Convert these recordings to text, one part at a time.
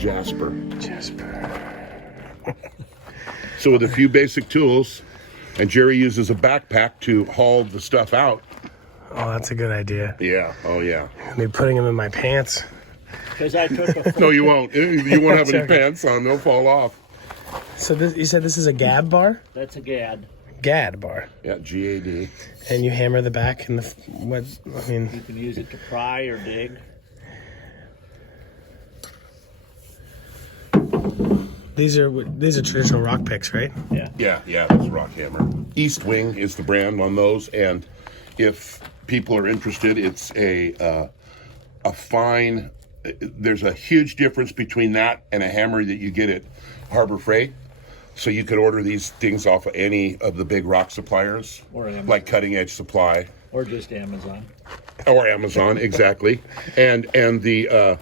Jasper. Jasper. So with a few basic tools, and Jerry uses a backpack to haul the stuff out. Oh, that's a good idea. Yeah. Oh, yeah. I'll be putting them in my pants. Because I took a No, you won't. You won't have any Okay. pants on. They'll fall off. So this, you said this is a gad bar? That's a gad. Gad bar. Yeah, GAD. And you hammer the back and the what? I mean, You can use it to pry or dig. these are traditional rock picks, right? Yeah. Yeah, that's a rock hammer. East Wing is the brand on those, and if people are interested, it's a fine. There's a huge difference between that and a hammer that you get at Harbor Freight. So you could order these things off of any of the big rock suppliers, Or Amazon. like Cutting Edge Supply Or just Amazon. or Amazon, exactly. And the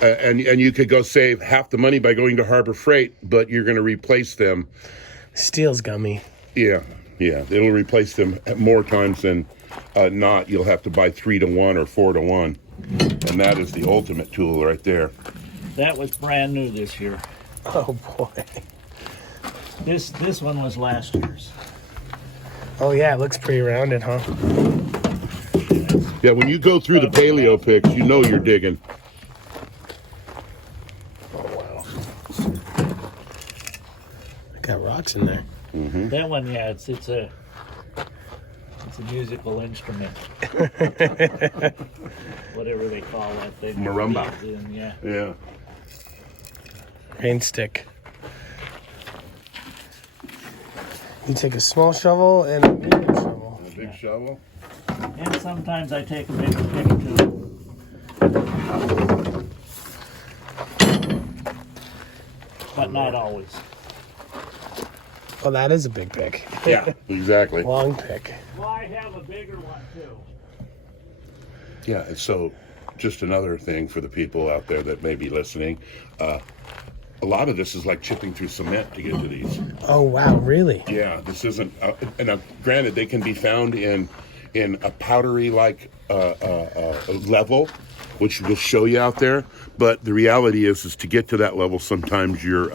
and you could go save half the money by going to Harbor Freight, but you're going to replace them. Steel's gummy. Yeah, it'll replace them more times than not. You'll have to buy 3 to 1 or 4 to 1, and that is the ultimate tool right there. That was brand new this year. Oh boy. This one was last year's. Oh yeah, it looks pretty rounded, huh? Yeah, when you go through the paleo picks, you know you're digging. Oh wow. Got rocks in there. That one, yeah, it's a musical instrument. Whatever they call that thing. Marimba. Yeah. Yeah. Rain stick. You take a small shovel and a medium shovel. A big shovel. And sometimes I take a big pick too. But not always. Oh, that is a big pick. Yeah, exactly. Long pick. Well, I have a bigger one too. Yeah, and so just another thing for the people out there that may be listening. A lot of this is like chipping through cement to get to these. Oh wow, really? Yeah, this isn't. And granted, they can be found in a powdery like level, which we'll show you out there. But the reality is to get to that level, sometimes you're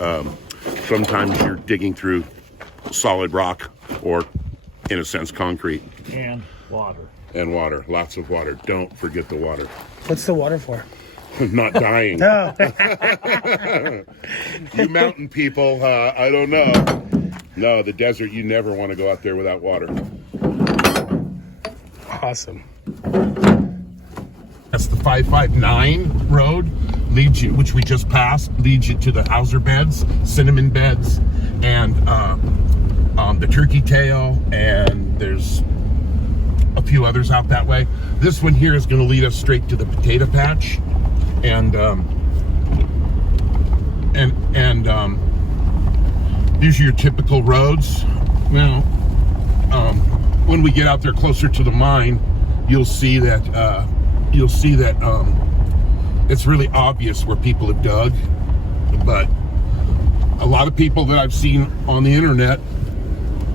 digging through solid rock, or in a sense, concrete. And water. And water, lots of water. Don't forget the water. What's the water for? Not dying. Oh. You mountain people, I don't know. No, the desert, you never want to go out there without water. Awesome. That's the 559 road, which we just passed, leads you to the Hauser beds, cinnamon beds, and the turkey tail, and there's a few others out that way. This one here is going to lead us straight to the potato patch. And these are your typical roads. Now, when we get out there closer to the mine, you'll see that it's really obvious where people have dug. But a lot of people that I've seen on the internet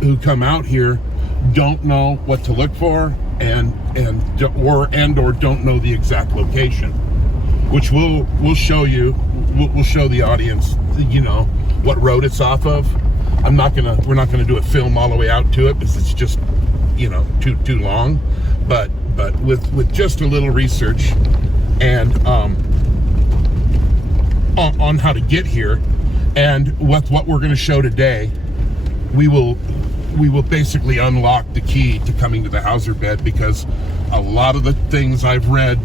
who come out here don't know what to look for, or don't know the exact location. Which we'll show you. We'll show the audience, what road it's off of. We're not gonna do a film all the way out to it because it's just, too long. But with just a little research and on how to get here, and what we're gonna show today, we will basically unlock the key to coming to the Hauser bed, because a lot of the things I've read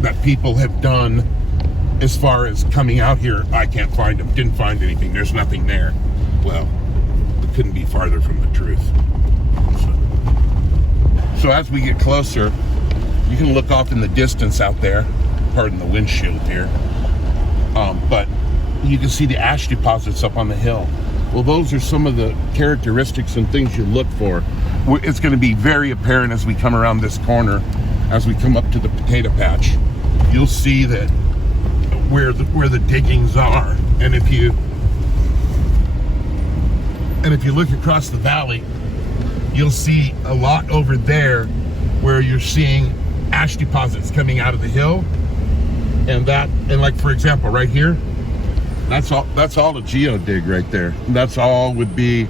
that people have done as far as coming out here, I can't find them. Didn't find anything. There's nothing there. Well, it couldn't be farther from the truth. So as we get closer, you can look off in the distance out there. Pardon the windshield here. But you can see the ash deposits up on the hill. Well, those are some of the characteristics and things you look for. It's going to be very apparent as we come around this corner. As we come up to the potato patch, you'll see that where the diggings are, and if you look across the valley, you'll see a lot over there where you're seeing ash deposits coming out of the hill, And like for example, right here, that's all a geode dig right there. That's all would be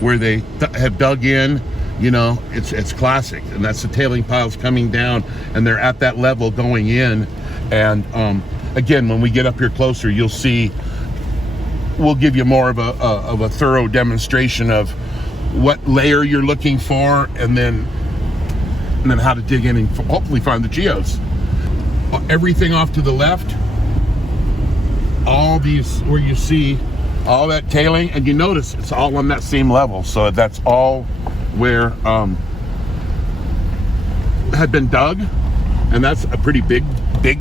where they have dug in. You know, it's classic, and that's the tailing piles coming down, and they're at that level going in. And again, when we get up here closer, you'll see. We'll give you more of a thorough demonstration of what layer you're looking for, and then how to dig in and hopefully find the geodes. Everything off to the left, all these where you see all that tailing, and you notice it's all on that same level. So that's all where had been dug, and that's a pretty big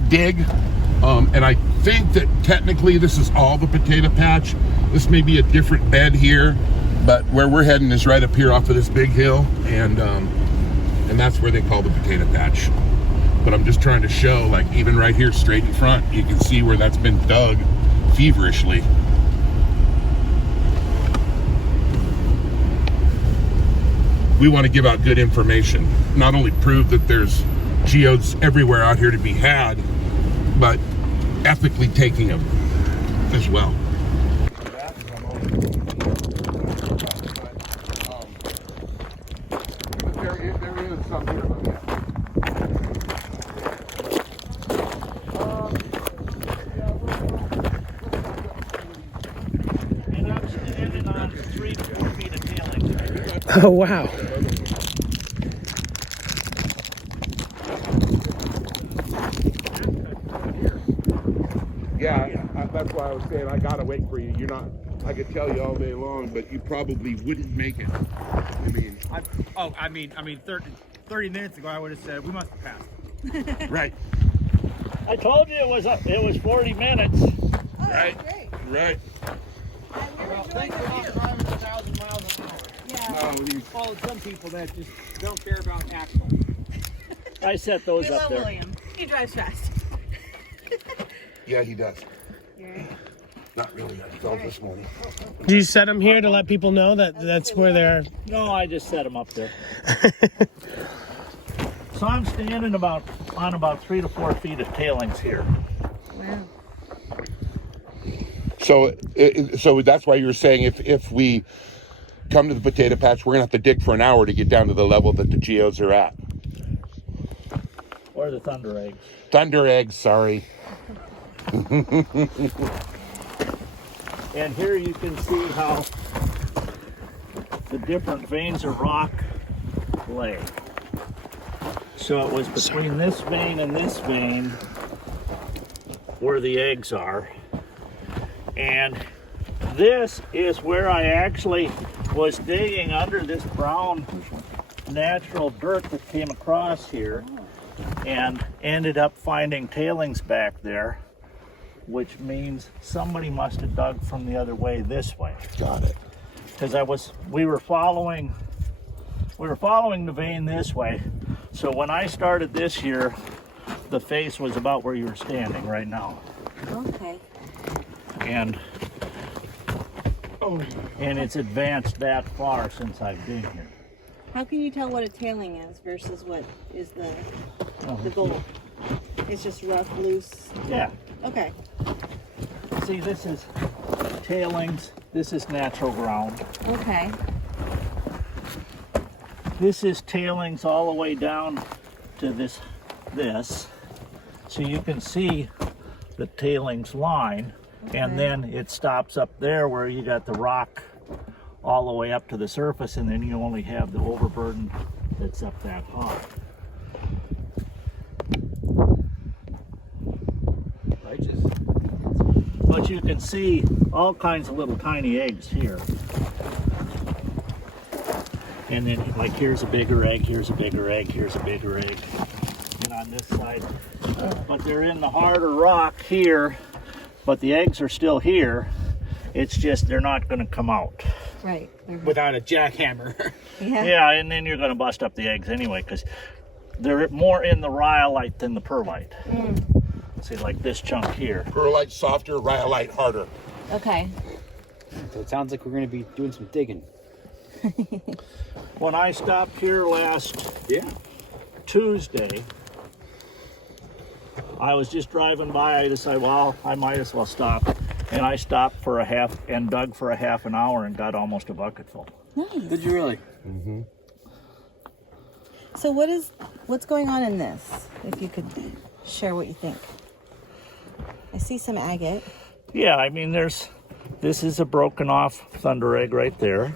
dig. And I think that technically this is all the potato patch. This may be a different bed here, but where we're heading is right up here off of this big hill, and that's where they call the potato patch. But I'm just trying to show, like even right here straight in front, you can see where that's been dug feverishly. We want to give out good information, not only prove that there's geodes everywhere out here to be had, but ethically taking them as well. There is some here. And I'm standing on 3 to 4 feet of tailing. Oh, wow. Yeah, that's why I was saying I gotta wait for you. You're not. I could tell you all day long, but you probably wouldn't make it. I mean, 30 minutes ago, I would have said we must have passed. right, I told you it was 40 minutes. right, right. Thanks for not driving 1,000 miles an hour. Yeah. Follow some people that just don't care about axle. I set those We up love there. William. He drives fast. Yeah, he does. You're right. Not really. I felt this morning. Do you set them here to let people know that that's where they're? No, I just set them up there. So I'm standing on about 3 to 4 feet of tailings here. Wow. So that's why you were saying if we come to the potato patch, we're gonna have to dig for an hour to get down to the level that the geodes are at. Or the thunder eggs. Thunder eggs, sorry. And here you can see how the different veins of rock lay. So it was between this vein and this vein where the eggs are. And this is where I actually was digging under this brown natural dirt that came across here, and ended up finding tailings back there, which means somebody must have dug from the other way this way. Got it. Because we were following the vein this way. So when I started this here, the face was about where you were standing right now. Okay. And it's advanced that far since I've been here. How can you tell what a tailing is versus what is the gold? It's just rough, loose. Yeah. Okay. See, this is tailings. This is natural ground. Okay. This is tailings all the way down to this. So you can see the tailings line, and then it stops up there where you got the rock all the way up to the surface, and then you only have the overburden that's up that high. But you can see all kinds of little tiny eggs here. And then, like, here's a bigger egg, here's a bigger egg, here's a bigger egg. And on this side, but they're in the harder rock here, but the eggs are still here. It's just they're not going to come out. Right. Without a jackhammer. Yeah. Yeah, and then you're going to bust up the eggs anyway, because they're more in the rhyolite than the perlite. See, like this chunk here. Perlite softer, rhyolite harder. Okay. So it sounds like we're going to be doing some digging. When I stopped here last Tuesday, I was just driving by. I decided, well, I might as well stop. And I stopped for and dug for a half an hour and got almost a bucket full. Nice. Did you really? Mm-hmm. So what's going on in this? If you could share what you think. I see some agate. Yeah, I mean, this is a broken off thunder egg right there,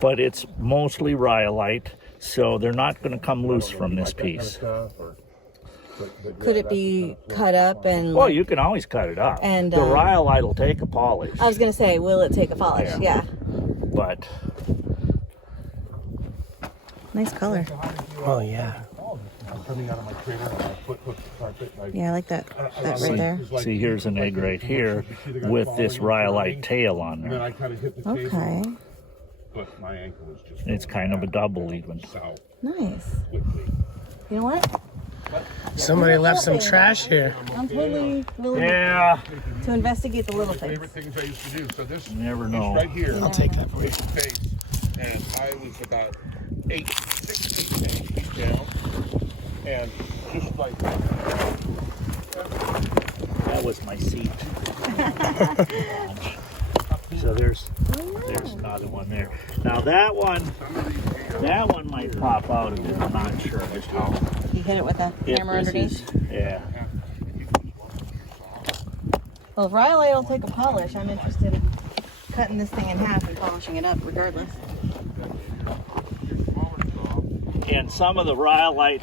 but it's mostly rhyolite, so they're not going to come loose from this piece. Could it be cut up and? Well, you can always cut it up. And the rhyolite will take a polish. I was going to say, will it take a polish? Yeah. But Nice color. Oh yeah. Coming out of my trailer, I foot hook the carpet. Yeah, I like that right there. see, here's an egg right here with this rhyolite tail on And then there. I kind of hit the table, Okay. but my ankle was just It's kind of a double even. south Nice. quickly. You know what? Somebody left some trash here. I'm totally willing Yeah, to investigate the little things. Favorite things I used to do. So this, never this know. right here, I'll take that for you. was the face, and I was about 6 feet down, and just like that was my seat. So there's another one there. Now that one might pop out of it. I'm not sure just how. You hit it with a if hammer this underneath. is- Yeah. Well, if rhyolite will take a polish, I'm interested in cutting this thing in half and polishing it up regardless. And some of the rhyolite,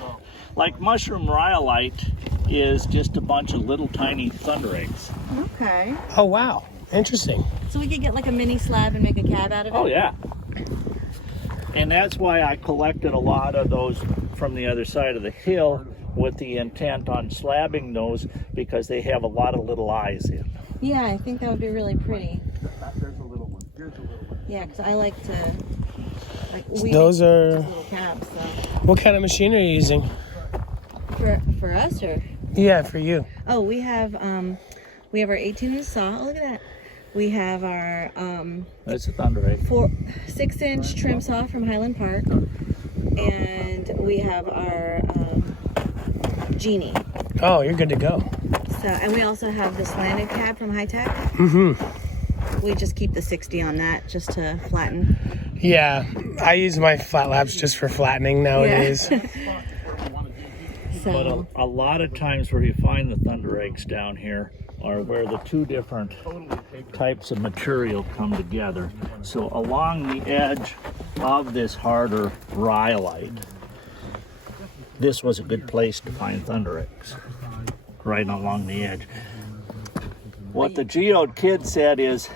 like mushroom rhyolite, is just a bunch of little tiny thunder eggs. Okay. Oh wow. Interesting. So we could get like a mini slab and make a cab out of it? Oh yeah. And that's why I collected a lot of those from the other side of the hill with the intent on slabbing those because they have a lot of little eyes in. Yeah, I think that would be really pretty. there's a little one. Here's a little one. Yeah, because I like to, we Those make are. little cabs, so. What kind of machine are you using? For us, or? Yeah, for you. Oh, we have our 18-inch saw. Oh, look at that. We have our That's a thunder egg. 6-inch trim saw from Highland Park, and we have our Genie. Oh, you're good to go. So, and we also have the slanted cab from High Tech. Mm-hmm. We just keep the 60 on that just to flatten. Yeah, I use my flat laps just for flattening nowadays. But So a lot of times where you find the thunder eggs down here are where the two different types of material come together. So along the edge of this harder rhyolite, this was a good place to find thunder eggs, right along the edge. What the Geode kid said is,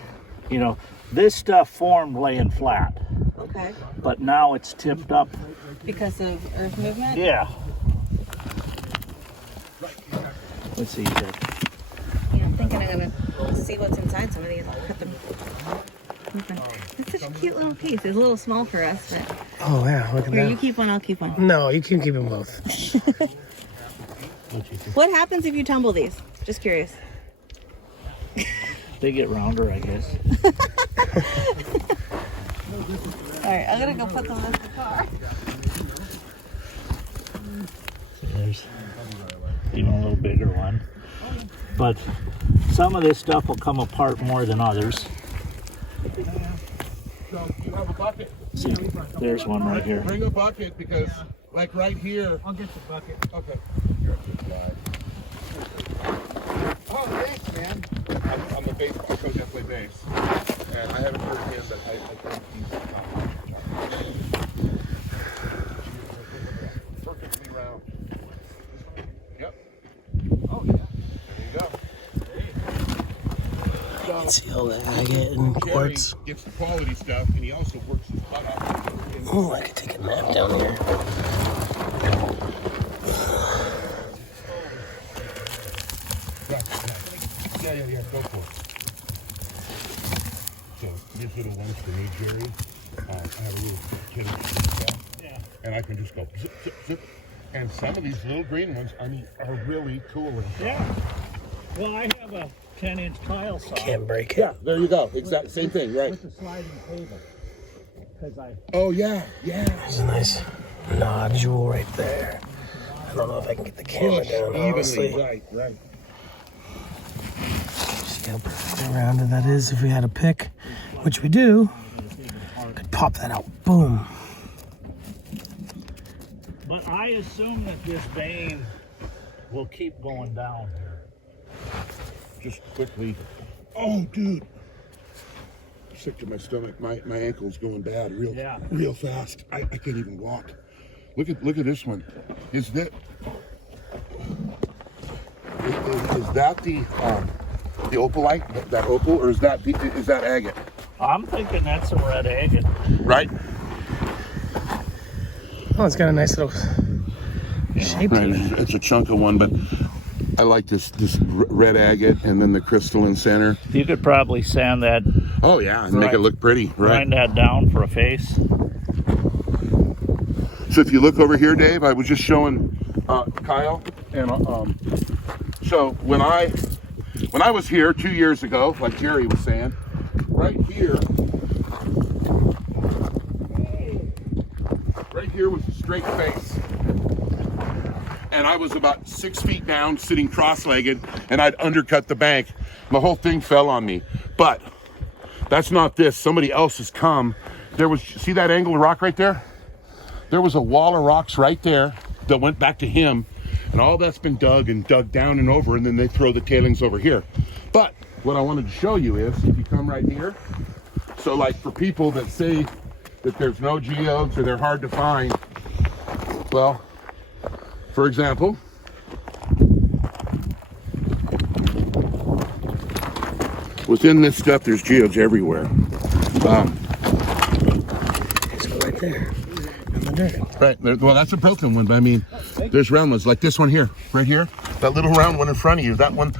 you know, this stuff formed laying flat, okay, but now it's tipped up. because of earth movement. Yeah. Let's see here. Yeah, I'm thinking I'm gonna see what's inside some of these. I'll cut them open. It's such a cute little piece. It's a little small for us, but Oh yeah, look at here, that. you keep one, I'll keep one. No, you can keep them both. What happens if you tumble these? Just curious. They get rounder, I guess. All right, I'm gonna go put them in the car. There's even a little bigger one. But some of this stuff will come apart more than others. So you have a bucket. See, there's one right here. Bring a bucket because, like right here. I'll get the bucket. Okay. You're a good guy. Oh, thanks, man. I'm the bass. I coach play bass, and I haven't heard him, but I think he's perfectly round. Yep. Oh yeah. There you go. See all the agate and Jerry quartz. gets the quality stuff, and he also works his butt off. Oh, I could take a nap down here. Yeah, go for it. So, these little ones for me, Jerry, I have a little kid and I can just go zip, zip, zip. And some of these little green ones, I mean, are really cool. Yeah. Well, I have a 10-inch tile saw Can't break it. Yeah, there you go. Exact same thing, right? with the sliding table. Because I Oh, yeah, yeah. There's a nice nodule right there. I don't know if I can get the camera down, honestly. Right. See how perfectly rounded that is. If we had a pick, which we do, could pop that out. Boom. But I assume that this vein will keep going down here. Just quickly. Oh, dude. Sick to my stomach. My ankle's going bad real fast. I can't even walk. Look at this one. Is that the opalite? That opal, or is that agate? I'm thinking that's a red agate. Right. Oh, it's got a nice little shape to it. It's a chunk of one, but I like this red agate and then the crystalline center. You could probably sand that. Oh yeah, and make it look pretty. Right. Grind that down for a face. So if you look over here, Dave, I was just showing Kyle, and so when I was here 2 years ago, like Jerry was saying, right here was a straight face, and I was about 6 feet down, sitting cross-legged, and I'd undercut the bank. The whole thing fell on me, but that's not this. Somebody else has come. See that angled rock right there? There was a wall of rocks right there that went back to him, and all that's been dug down and over, and then they throw the tailings over here. But what I wanted to show you is, if you come right here, so like for people that say that there's no geodes or they're hard to find, well, for example, within this stuff, there's geodes everywhere. So right there. Right. Well, that's a broken one, but I mean, there's round ones like this one here, right here. That little round one in front of you. That one,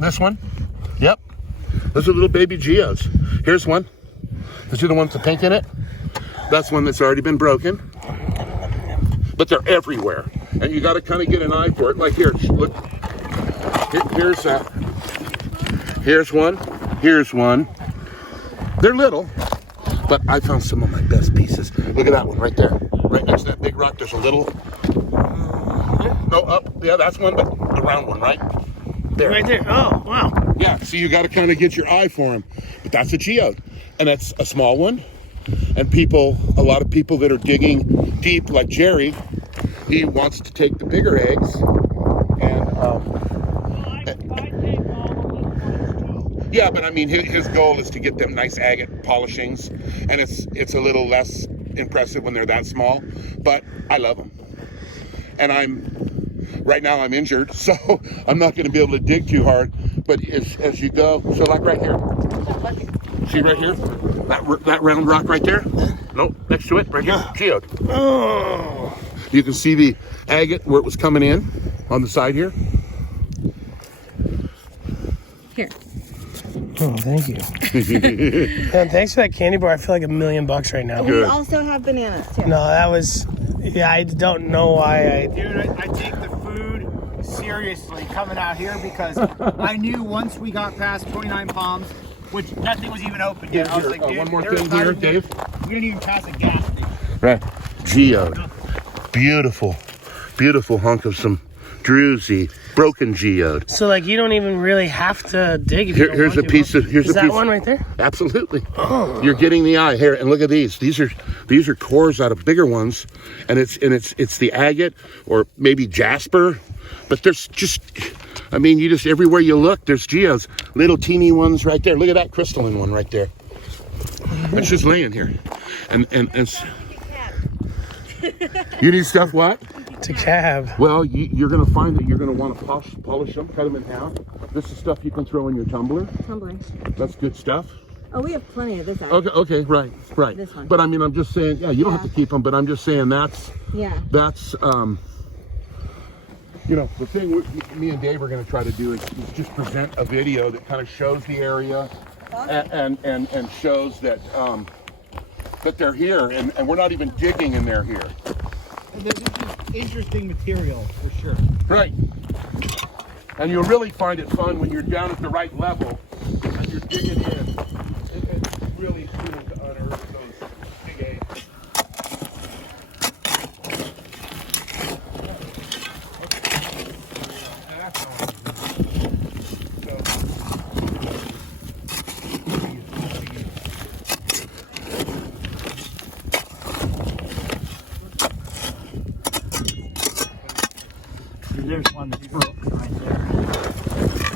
this one. Yep. Those are little baby geodes. Here's one. You see the one with the pink in it? That's one that's already been broken. But they're everywhere, and you got to kind of get an eye for it. Like here, look. Here's one. Here's one. They're little, but I found some of my best pieces. Look at that one right there. Right next to that big rock, there's a little. No, up. Yeah, that's one, but the round one, right? There. Right there. Oh, wow. Yeah, see, you got to kind of get your eye for them. But that's a geode. And that's a small one. And a lot of people that are digging deep, like Jerry, he wants to take the bigger eggs. And, I take all the little ones too. yeah, but I mean, his goal is to get them nice agate polishings. And it's a little less impressive when they're that small. But I love them. And right now I'm injured, so I'm not going to be able to dig too hard. But as you go, so like right here, see right here, that round rock right there? Nope, next to it, right here, geode. Oh. You can see the agate where it was coming in on the side here. Here. Oh, thank you. Man, thanks for that candy bar. I feel like $1 million right now. We also have bananas too. No, that was. Yeah, I don't know why Dude, I take the food seriously coming out here because I knew once we got past 29 Palms, which nothing was even open yet. I was like, dude, one more there's thing not here, even- Dave. We didn't even pass a gas station. Right, geode. Beautiful hunk of some druzy, broken geode. So, like, you don't even really have to dig if you don't Here's a want piece to. of. Here's Is a that piece. one right there? Absolutely. Oh. You're getting the eye here, and look at these. These are cores out of bigger ones, and it's the agate or maybe jasper, but there's just. I mean, you just everywhere you look, there's geodes. Little teeny ones right there. Look at that crystalline one right there. It's just laying here, and you need stuff. What? It's a cab. Well, you're going to find that you're going to want to polish them, cut them in half. This is stuff you can throw in your tumbler. Tumbling. That's good stuff. Oh, we have plenty of this. Okay, right. This one. But I mean, I'm just saying, yeah, you don't have to keep them, but I'm just saying that's Yeah. the thing me and Dave are going to try to do is just present a video that kind of shows the area and shows that that they're here, and we're not even digging and they're here. This is just interesting material for sure. Right. And you'll really find it fun when you're down at the right level and you're digging in. It's really cool to unearth those big eggs. there's one that's broken right there.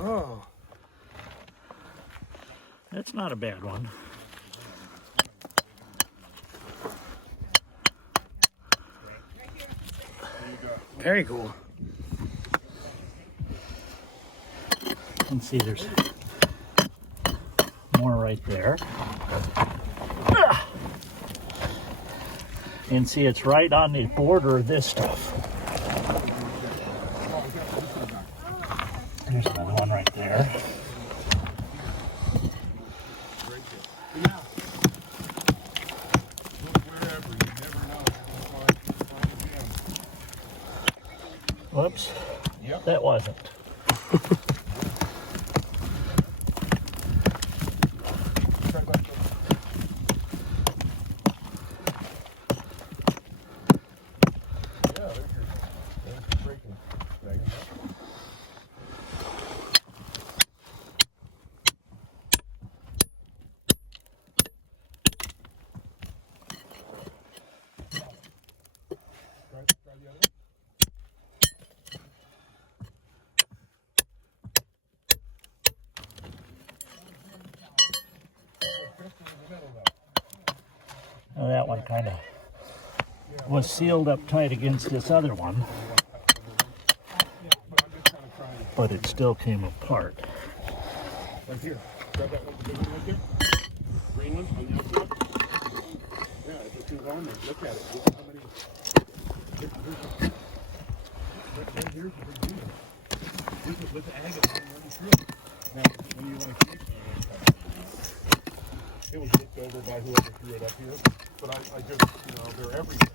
Oh. That's not a bad one. Very cool. You can see there's more right there. You can see it's right on the border of this stuff. There's another one right there. Whoops, that wasn't. Now that one kind of was sealed up tight against this other one, but it still came apart. Right here. Grab that one, the big one right there. Green one on the outside. Yeah, it's a two on there. Look at it. Look at how many. Right here's the big green one. With the agate running through. Now, when you want to keep it was looked over by whoever threw it up here. But I just, you know, they're everywhere.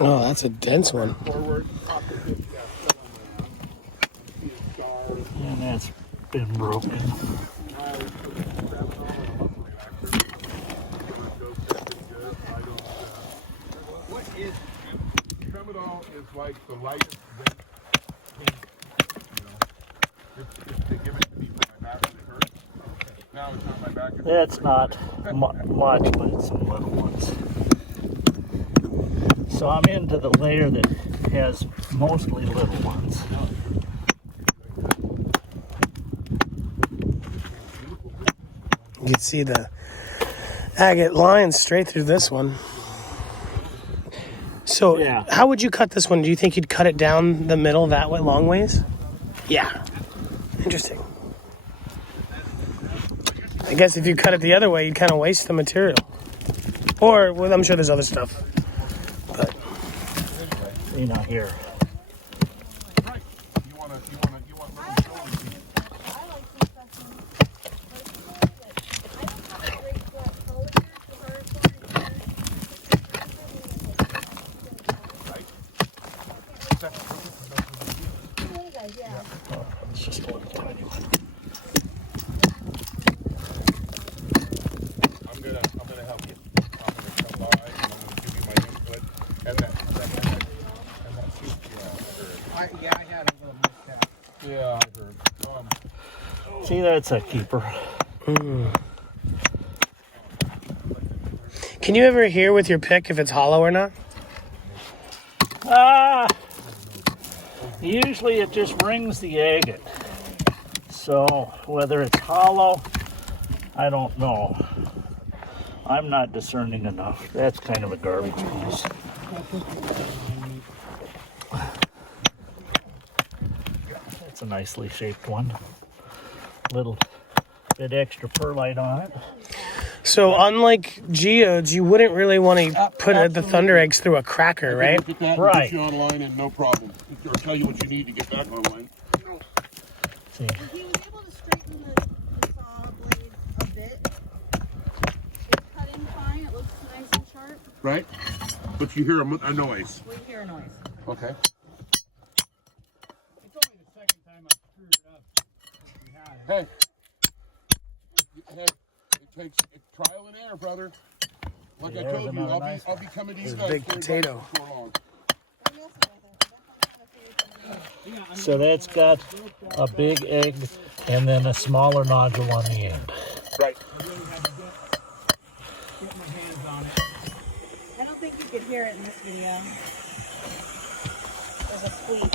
Oh, that's a dense one. And that's been broken. What is Tremodol is like the lightest weight pink, you know. They give it to me for my back when it hurts. Now it's on my back. That's not much, but it's some little ones. So I'm into the layer that has mostly little ones. You can see the agate lines straight through this one. So Yeah. how would you cut this one? Do you think you'd cut it down the middle that way, long ways? Yeah. Interesting. I guess if you cut it the other way, you'd kind of waste the material. Or, well, I'm sure there's other stuff. But You know, here. Right. You want little shoulders. It's just a little tiny one. I'm gonna help you. I'm gonna come by and I'm gonna give you my input. And that soup, Yeah, I had a little mishap. yeah, I heard. See, that's a keeper. can you ever hear with your pick if it's hollow or not? Usually it just rings the agate. So whether it's hollow, I don't know. I'm not discerning enough. That's kind of a garbage piece. That's a nicely shaped one. Little bit extra perlite on it. So unlike geodes, you wouldn't really want to put the thunder eggs through a cracker, right? Look at that and Right. get you online and no problem. Or tell you what you need to get back online. See, He was able to straighten the saw blade a bit. It's cutting fine. It looks nice and sharp. Right? But you hear a noise. We hear a noise. Okay. It's only the second time I screwed it up. Hey, it takes trial and error, brother. Like I told you, I'll be coming to you guys. Big potato. before long. So that's got a big egg and then a smaller nodule on the end. Right. I don't think you could hear it in this video. There's a squeak.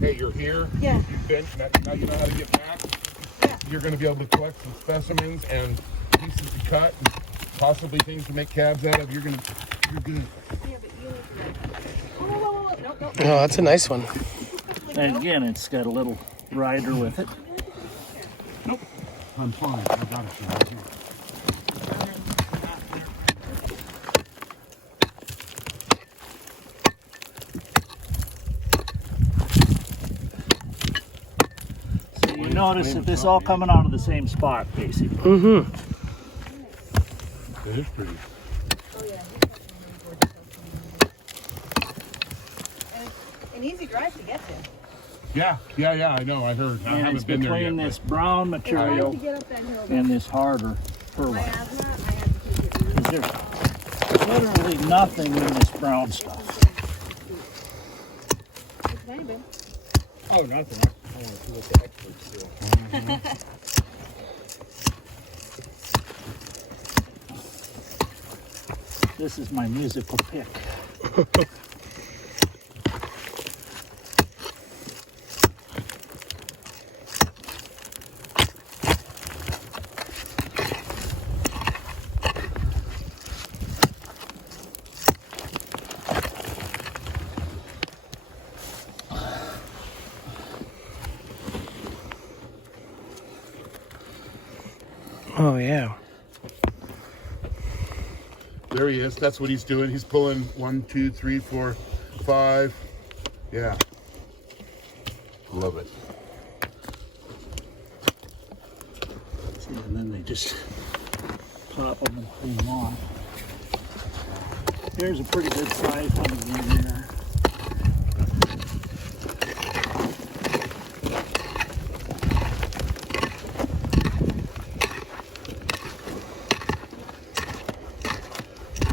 Hey, you're here. Yeah. You've been. Now you know how to get back. Yeah. You're going to be able to collect some specimens and pieces to cut, and possibly things to make cabs out of. You're good. Yeah, but you need to. Whoa. Nope. Oh, that's a nice one. And again, it's got a little rider with it. Nope. I'm fine. I got it right here. So you notice that this all coming out of the same spot, basically. Mm-hmm. It is pretty. Oh yeah. An easy drive to get to. Yeah. I know. I heard. I And it's haven't been there between yet. this brown material To get up that hill. and this harder My perlite. asthma, I had to take it really. There's literally nothing in this brown stuff. It's fine, babe. Oh, nothing. I want to see what the experts do. This is my musical pick. Oh, yeah. There he is. That's what he's doing. He's pulling 1, 2, 3, 4, 5. Yeah. Love it. See, and then they just pop them and clean them off. Here's a pretty good size one again there.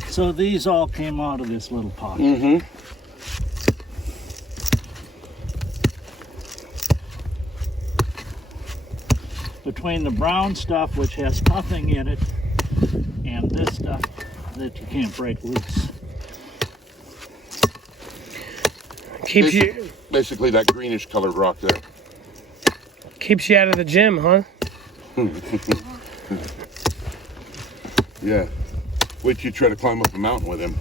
So these all came out of this little pot. Mm-hmm. Between the brown stuff, which has nothing in it, and this stuff that you can't break loose. Keeps you Basically that greenish colored rock there. keeps you out of the gym, huh? Yeah. Wait till you try to climb up a mountain with him.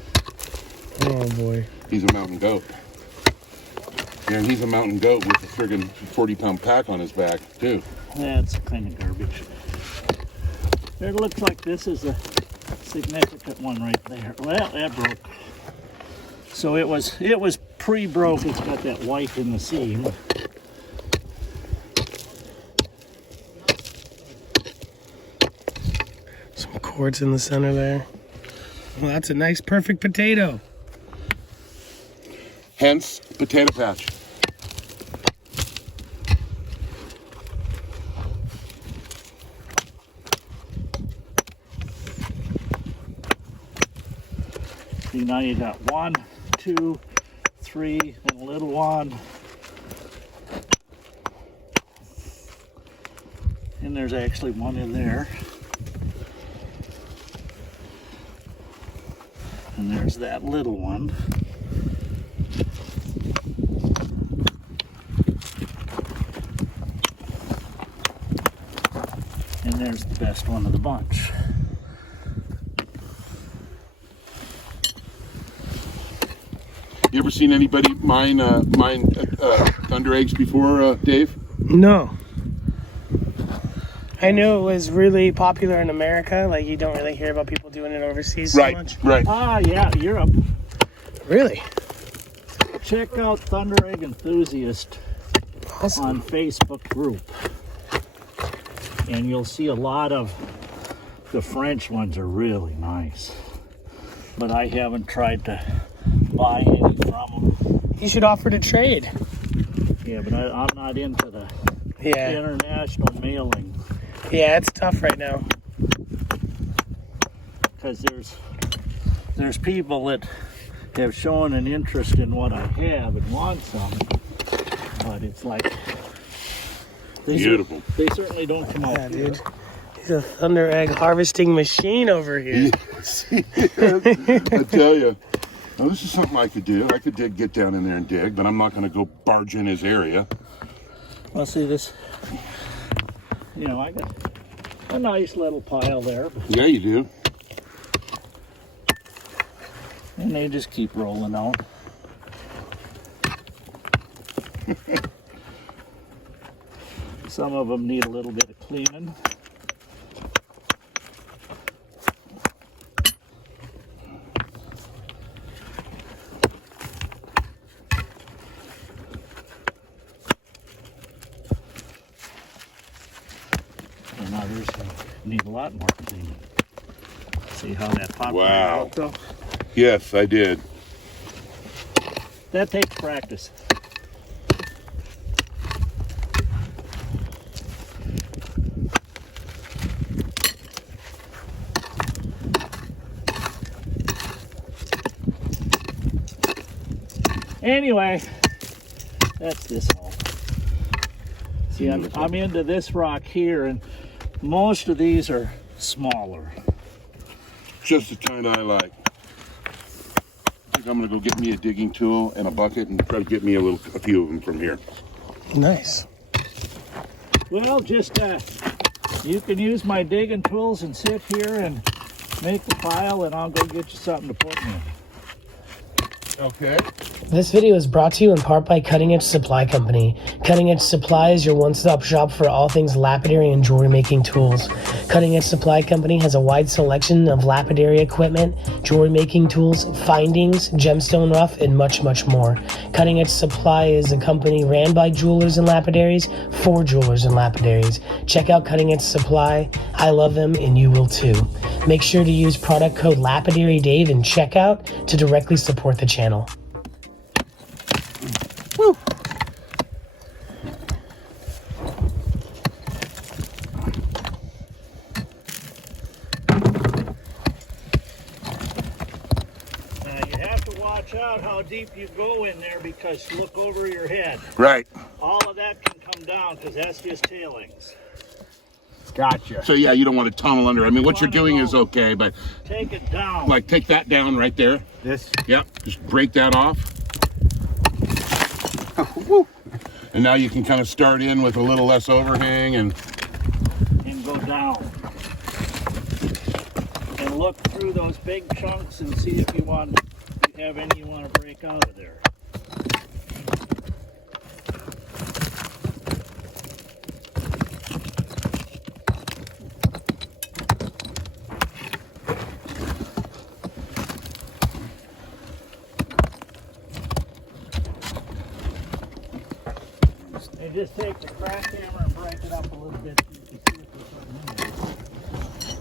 Oh boy. He's a mountain goat. Yeah, he's a mountain goat with a friggin' 40-pound pack on his back, too. That's kind of garbage. It looks like this is a significant one right there. Well, that broke. So it was pre-broke. It's got that white in the seam. Some cords in the center there. Well, that's a nice, perfect potato. Hence, potato patch. See, now you got 1, 2, 3, and a little one. And there's actually one in there. And there's that little one. And there's the best one of the bunch. You ever seen anybody mine thunder eggs before, Dave? No. I knew it was really popular in America. Like, you don't really hear about people doing it overseas so much. Right. Ah, yeah, Europe. Really? Check out Thunder Egg Enthusiast Awesome. on Facebook group. And you'll see a lot of the French ones are really nice. But I haven't tried to buy any from them. You should offer to trade. Yeah, but I'm not into the Yeah. international mailing Yeah, it's tough right now. because there's people that have shown an interest in what I have and want some, but it's like Beautiful. They certainly don't come out Yeah, here. dude. He's a thunder egg harvesting machine over here. I tell you. Now, this is something I could do. I could get down in there and dig, but I'm not going to go barge in his area. Well, see this. You know, I got a nice little pile there, Yeah, you do. and they just keep rolling out. Some of them need a little bit of cleaning. And others need a lot more cleaning. See how that popped Wow. out though? Yes, I did. That takes practice. Anyway, that's this hole. See, I'm into this rock here, and most of these are smaller. Just the kind I like. I think I'm going to go get me a digging tool and a bucket and try to get me a few of them from here. Nice. Well, just you can use my digging tools and sit here and make the pile, and I'll go get you something to put in. Okay. This video is brought to you in part by Cutting Edge Supply Company. Cutting Edge Supply is your one-stop shop for all things lapidary and jewelry making tools. Cutting Edge Supply Company has a wide selection of lapidary equipment, jewelry making tools, findings, gemstone rough, and much, much more. Cutting Edge Supply is a company ran by jewelers and lapidaries for jewelers and lapidaries. Check out Cutting Edge Supply. I love them, and you will too. Make sure to use product code LapidaryDave in checkout to directly support the channel. Woo! Now you have to watch out how deep you go in there because look over your head. Right. All of that can come down because that's just tailings. Gotcha. So yeah, you don't want to tunnel under. I mean, what you're doing is okay, but Take it down. like take that down right there. This. Yep. Just break that off. And now you can kind of start in with a little less overhang and go down. And look through those big chunks and see if you have any you want to break out of there. And just take the crack hammer and break it up a little bit so you can see if there's something in there.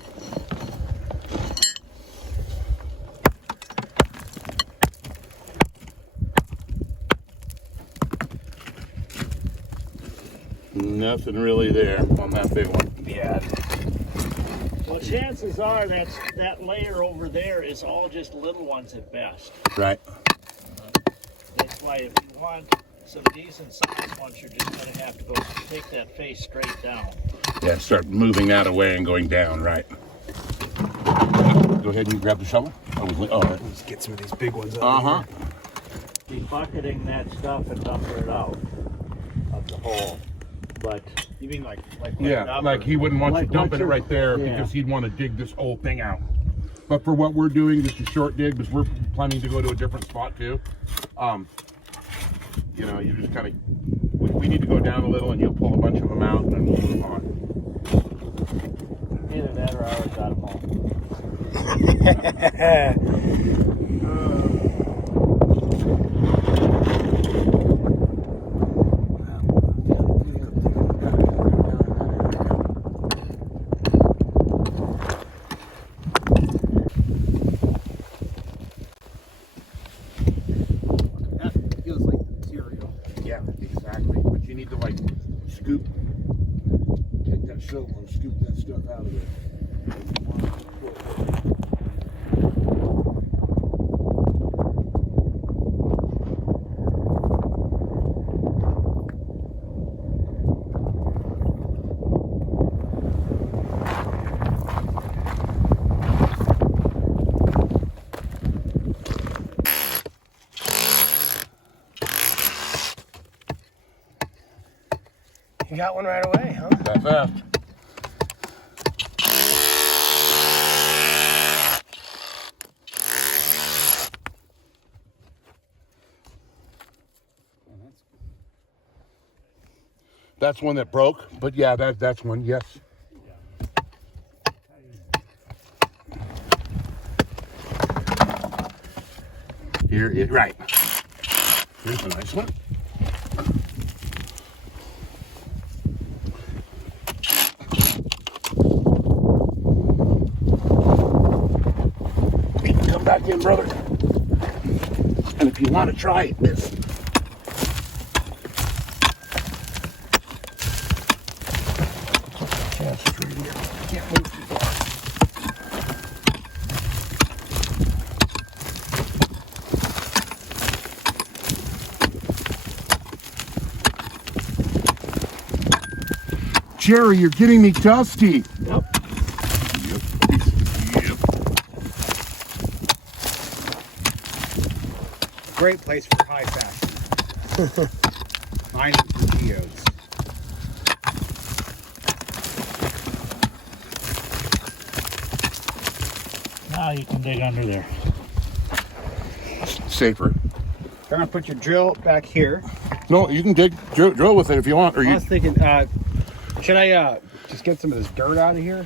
nothing really there on that big one. Yeah. Well, chances are that layer over there is all just little ones at best. Right. That's why if you want some decent sized ones, you're just going to have to go take that face straight down. Yeah, start moving that away and going down, right. Go ahead and grab the shovel. Let's get some of these big ones Uh-huh. Be bucketing that stuff and dumping it out of the hole. But You mean like Yeah, like he wouldn't want you Like dumping what it you're- right there yeah. because he'd want to dig this whole thing out. But for what we're doing, just a short dig, because we're planning to go to a different spot too. You know, you just kind of, we need to go down a little and you'll pull a bunch of them out and then we'll move on. either that or I already got them all. That feels like cereal. Yeah, exactly. need to like take that shovel and scoop that stuff out of it. You got one right away, huh? That fast. That's one that broke, but yeah, that's one, yes. Here it right. Here's a nice one. Come back in, brother. And if you want to try this. Can't move too far. Jerry, you're getting me dusty. Yep. Great place for high fashion. Mining for geodes. Now you can dig under there. Safer. You're gonna put your drill back here. No, you can drill with it if you want. Or I you. was thinking, should I just get some of this dirt out of here?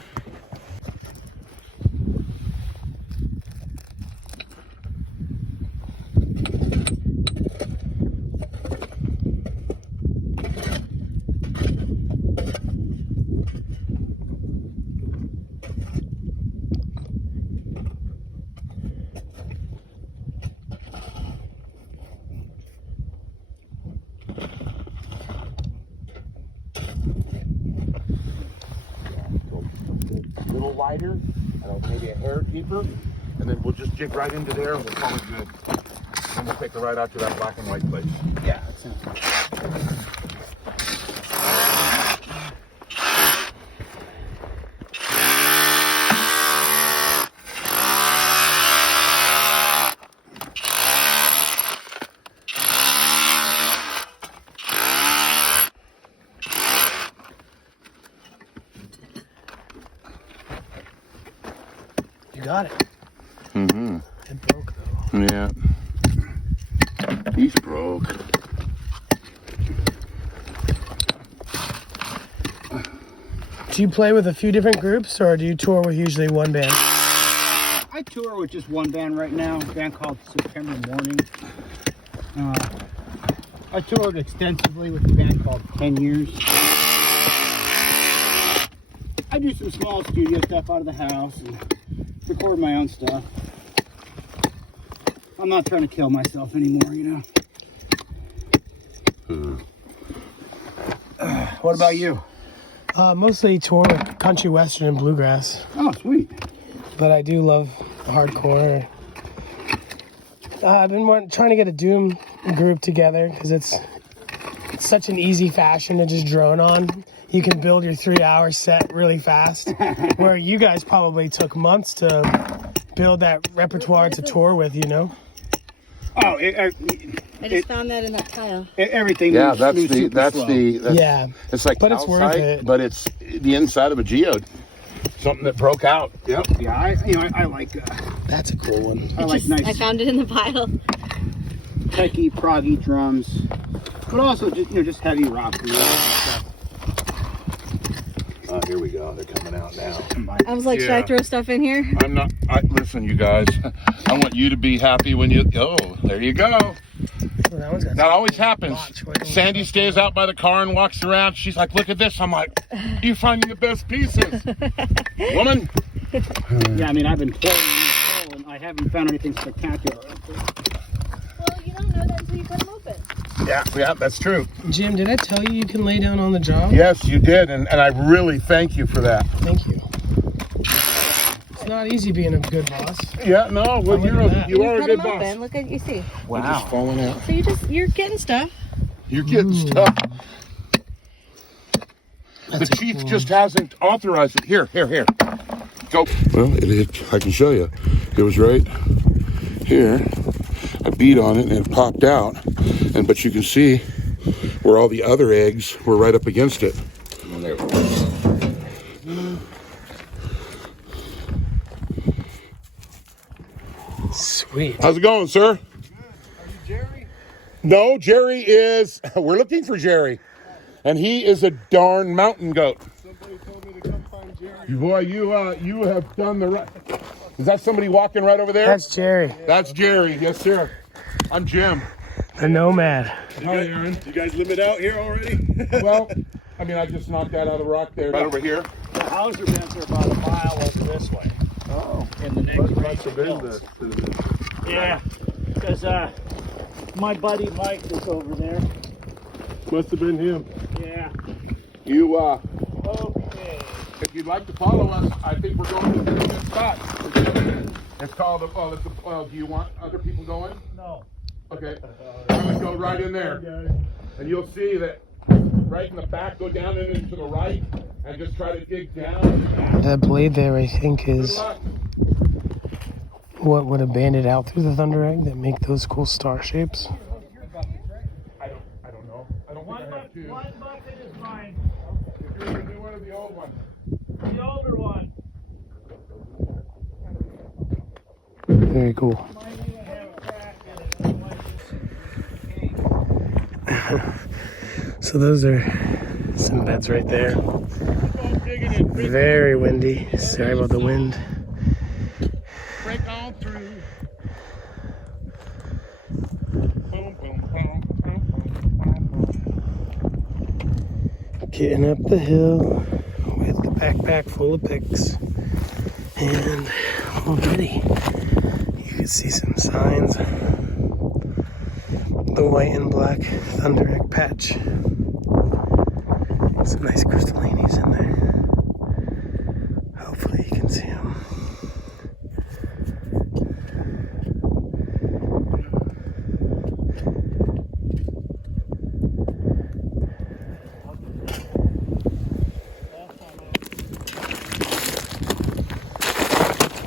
A little wider, and maybe a hair deeper, and then we'll just jig right into there and we'll call it good. And we'll take it right out to that black and white place. Yeah, that sounds good. You got it. Mm-hmm. It broke though. Yeah. He's broke. Do you play with a few different groups, or do you tour with usually one band? I tour with just one band right now, a band called September Morning. I toured extensively with a band called 10 Years. I do some small studio stuff out of the house and record my own stuff. I'm not trying to kill myself anymore, you know. What about you? Mostly tour country western and bluegrass, Oh, sweet. but I do love hardcore. I've been trying to get a doom group together because it's such an easy fashion to just drone on. You can build your 3-hour set really fast, where you guys probably took months to build that repertoire to tour with, you know? Oh, I just found that in that pile. everything. Yeah, moves that's super slow. Yeah, It's like but it's worth calcite, it. but it's the inside of a geode. Something that broke out. Yep. Yeah, I like That's a cool one. I like nice I found it in the pile. techie, proggy drums, but also just heavy rock and roll stuff. Oh, here we go. They're coming out now. I was like, should I Yeah. throw stuff in here? I'm not. Listen, you guys. I want you to be happy when you. Oh, there you go. Oh, that one's got That always happens. lots. Wait, Sandy stays out by the car and walks around. She's like, "Look at this." I'm like, "You finding the best pieces, woman?" Yeah, I mean, I've been pouring in this hole and I haven't found anything spectacular. Well, you don't know that until you cut them open. Yeah, that's true. Jim, did I tell you you can lay down on the job? Yes, you did, and I really thank you for that. Thank you. It's not easy being a good boss. Yeah, no, well, you are a Cut good them boss. open. Look at you see. You're just falling out. So you're getting stuff. You're getting stuff. The chief just hasn't authorized it. Here. Go. Well, I can show you. It was right here. I beat on it and it popped out. But you can see where all the other eggs were right up against it. And there it was. Sweet. How's it going, sir? Good. Are you Jerry? No, Jerry is. We're looking for Jerry. And he is a darn mountain goat. Somebody told me to come find Jerry. Boy, you have done the right. Is that somebody walking right over there? That's Jerry. That's Jerry. Yes, sir. I'm Jim. The nomad. Hi, Aaron. You guys live it out here already? Well, I mean, I just knocked that out of the rock there. Right over here. The Hauser bins are about a mile over this way. Oh. In the next range of hills. Yeah, because my buddy Mike is over there. Must have been him. Yeah. You, Okay. if you'd like to follow us, I think we're going to a pretty good spot. It's called, do you want other people going? No. Okay. I'm going to go right in there. And you'll see that right in the back, go down and into the right, and just try to dig down. That blade there, I think, Good is luck. what would have banded out through the thunder egg that make those cool star shapes. I don't know. I don't think I have two. One bucket is mine. If you're the new one or the old one? The older one. Very cool. Might even have a crack in it. So those are some beds right there. Very windy. Sorry about the wind. Break on through. Boom, boom, boom, boom, boom. Getting up the hill with the backpack full of picks. And already you can see some signs. The white and black thunder egg patch. Some nice crystallinis in there. Hopefully you can see them.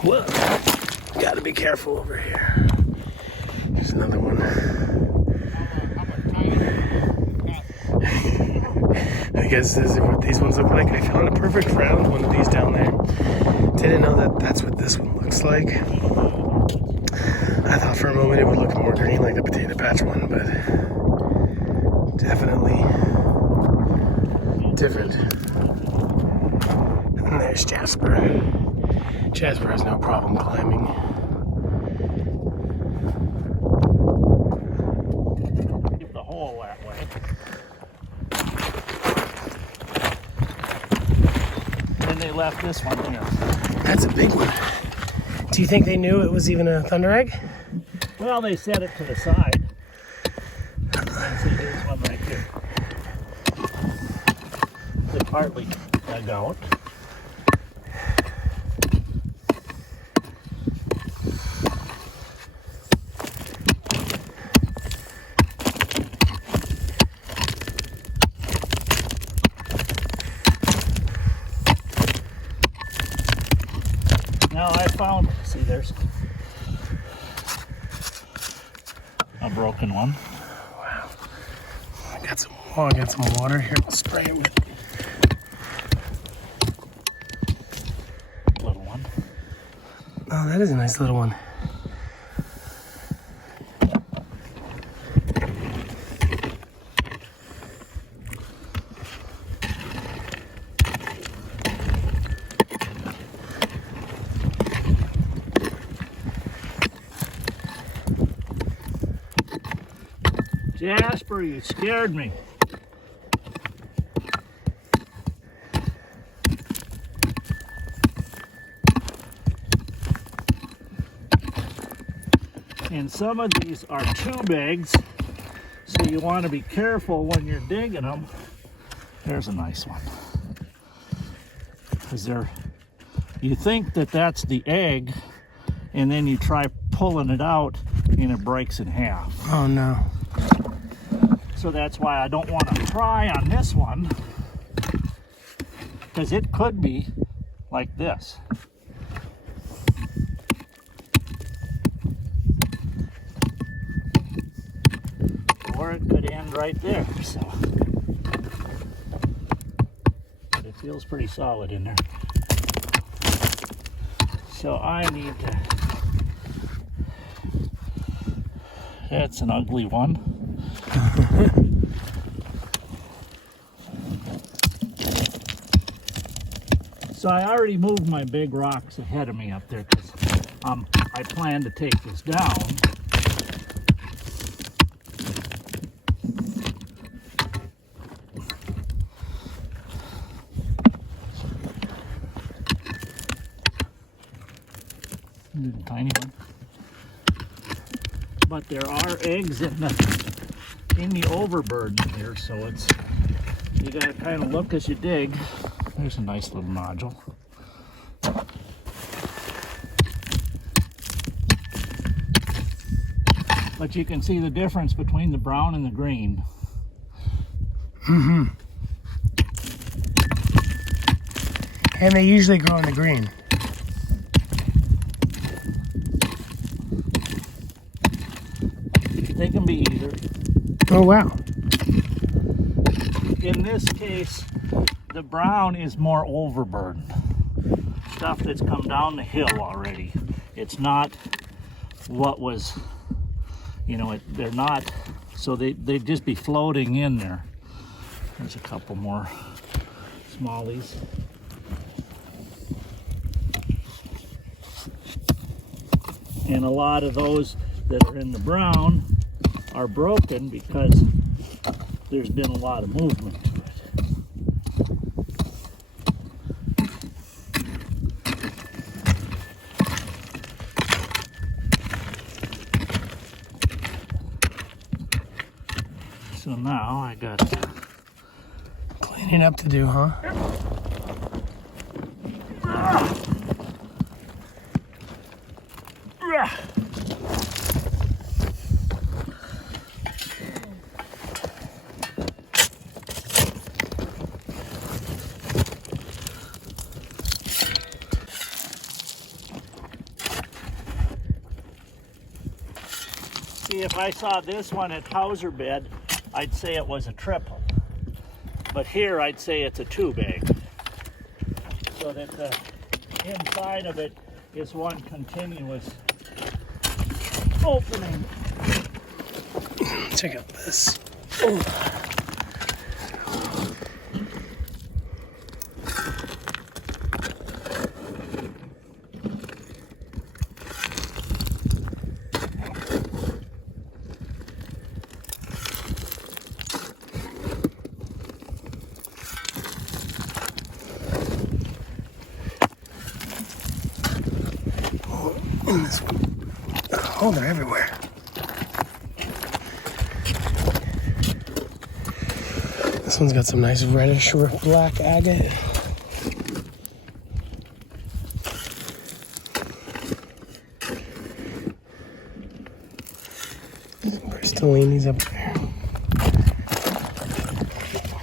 Whoa, gotta be careful over here. There's another one. I guess this is what these ones look like. I found a perfect round one of these down there. Didn't know that that's what this one looks like. I thought for a moment it would look more green like the potato patch one, but definitely different. And there's Jasper. Jasper has no problem climbing. Keep the hole that way. Then they left this one here. That's a big one. Do you think they knew it was even a thunder egg? Well, they set it to the side. See, here's one right here. They partly dug out. Now I found, see there's a broken one. Wow. I got some water here. We'll spray it with. Little one. Oh, that is a nice little one. Jasper, you scared me. And some of these are tube eggs So you want to be careful when you're digging them. There's a nice one. Because you think that that's the egg, and then you try pulling it out and it breaks in half. Oh no. So that's why I don't want to try on this one, because it could be like this. Or it could end right there. So, but it feels pretty solid in there. So I need to. That's an ugly one. So I already moved my big rocks ahead of me up there because I plan to take this down. Tiny one. But there are eggs in the overburden here, so it's you gotta kind of look as you dig. There's a nice little nodule. But you can see the difference between the brown and the green. Mm-hmm. And they usually grow in the green. They can be either. Oh wow. In this case, the brown is more overburdened. Stuff that's come down the hill already. It's not what was, you know, they're not, so they'd just be floating in there. There's a couple more smallies. And a lot of those that are in the brown are broken because there's been a lot of movement to it. So now I got Cleaning up to do, huh? See, if I saw this one at Hauser bed, I'd say it was a triple. But here I'd say it's a two bag. So that the inside of it is one continuous opening. Check out this. Oh, they're everywhere. This one's got some nice reddish black agate. Bristolini's up there.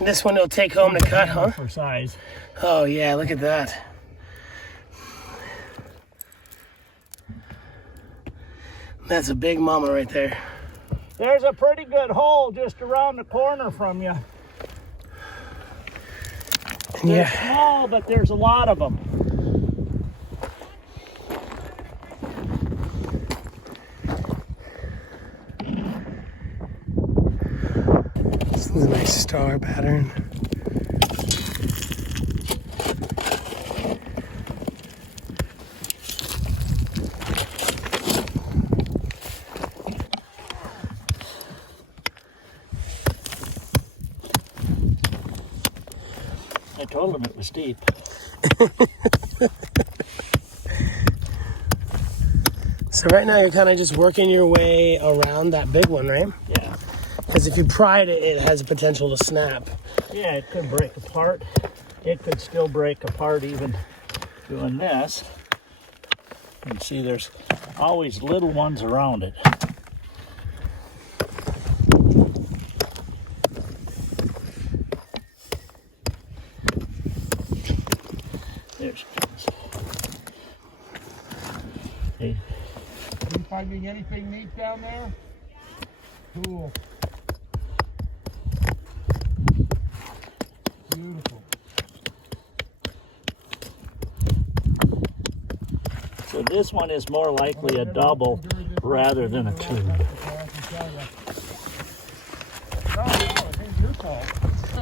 This one will take home to cut, huh? For size. Oh yeah, look at that. That's a big mama right there. There's a pretty good hole just around the corner from you. They're small, but there's a lot of them. This is a nice star pattern. I told him it was steep. So right now you're kind of just working your way around that big one, right? Yeah. Because if you pry it, it has potential to snap. Yeah, it could break apart. It could still break apart even doing this. You can see there's always little ones around it. There's hey. Are you finding anything neat down there? Cool. Beautiful. So this one is more likely a double rather than a tube.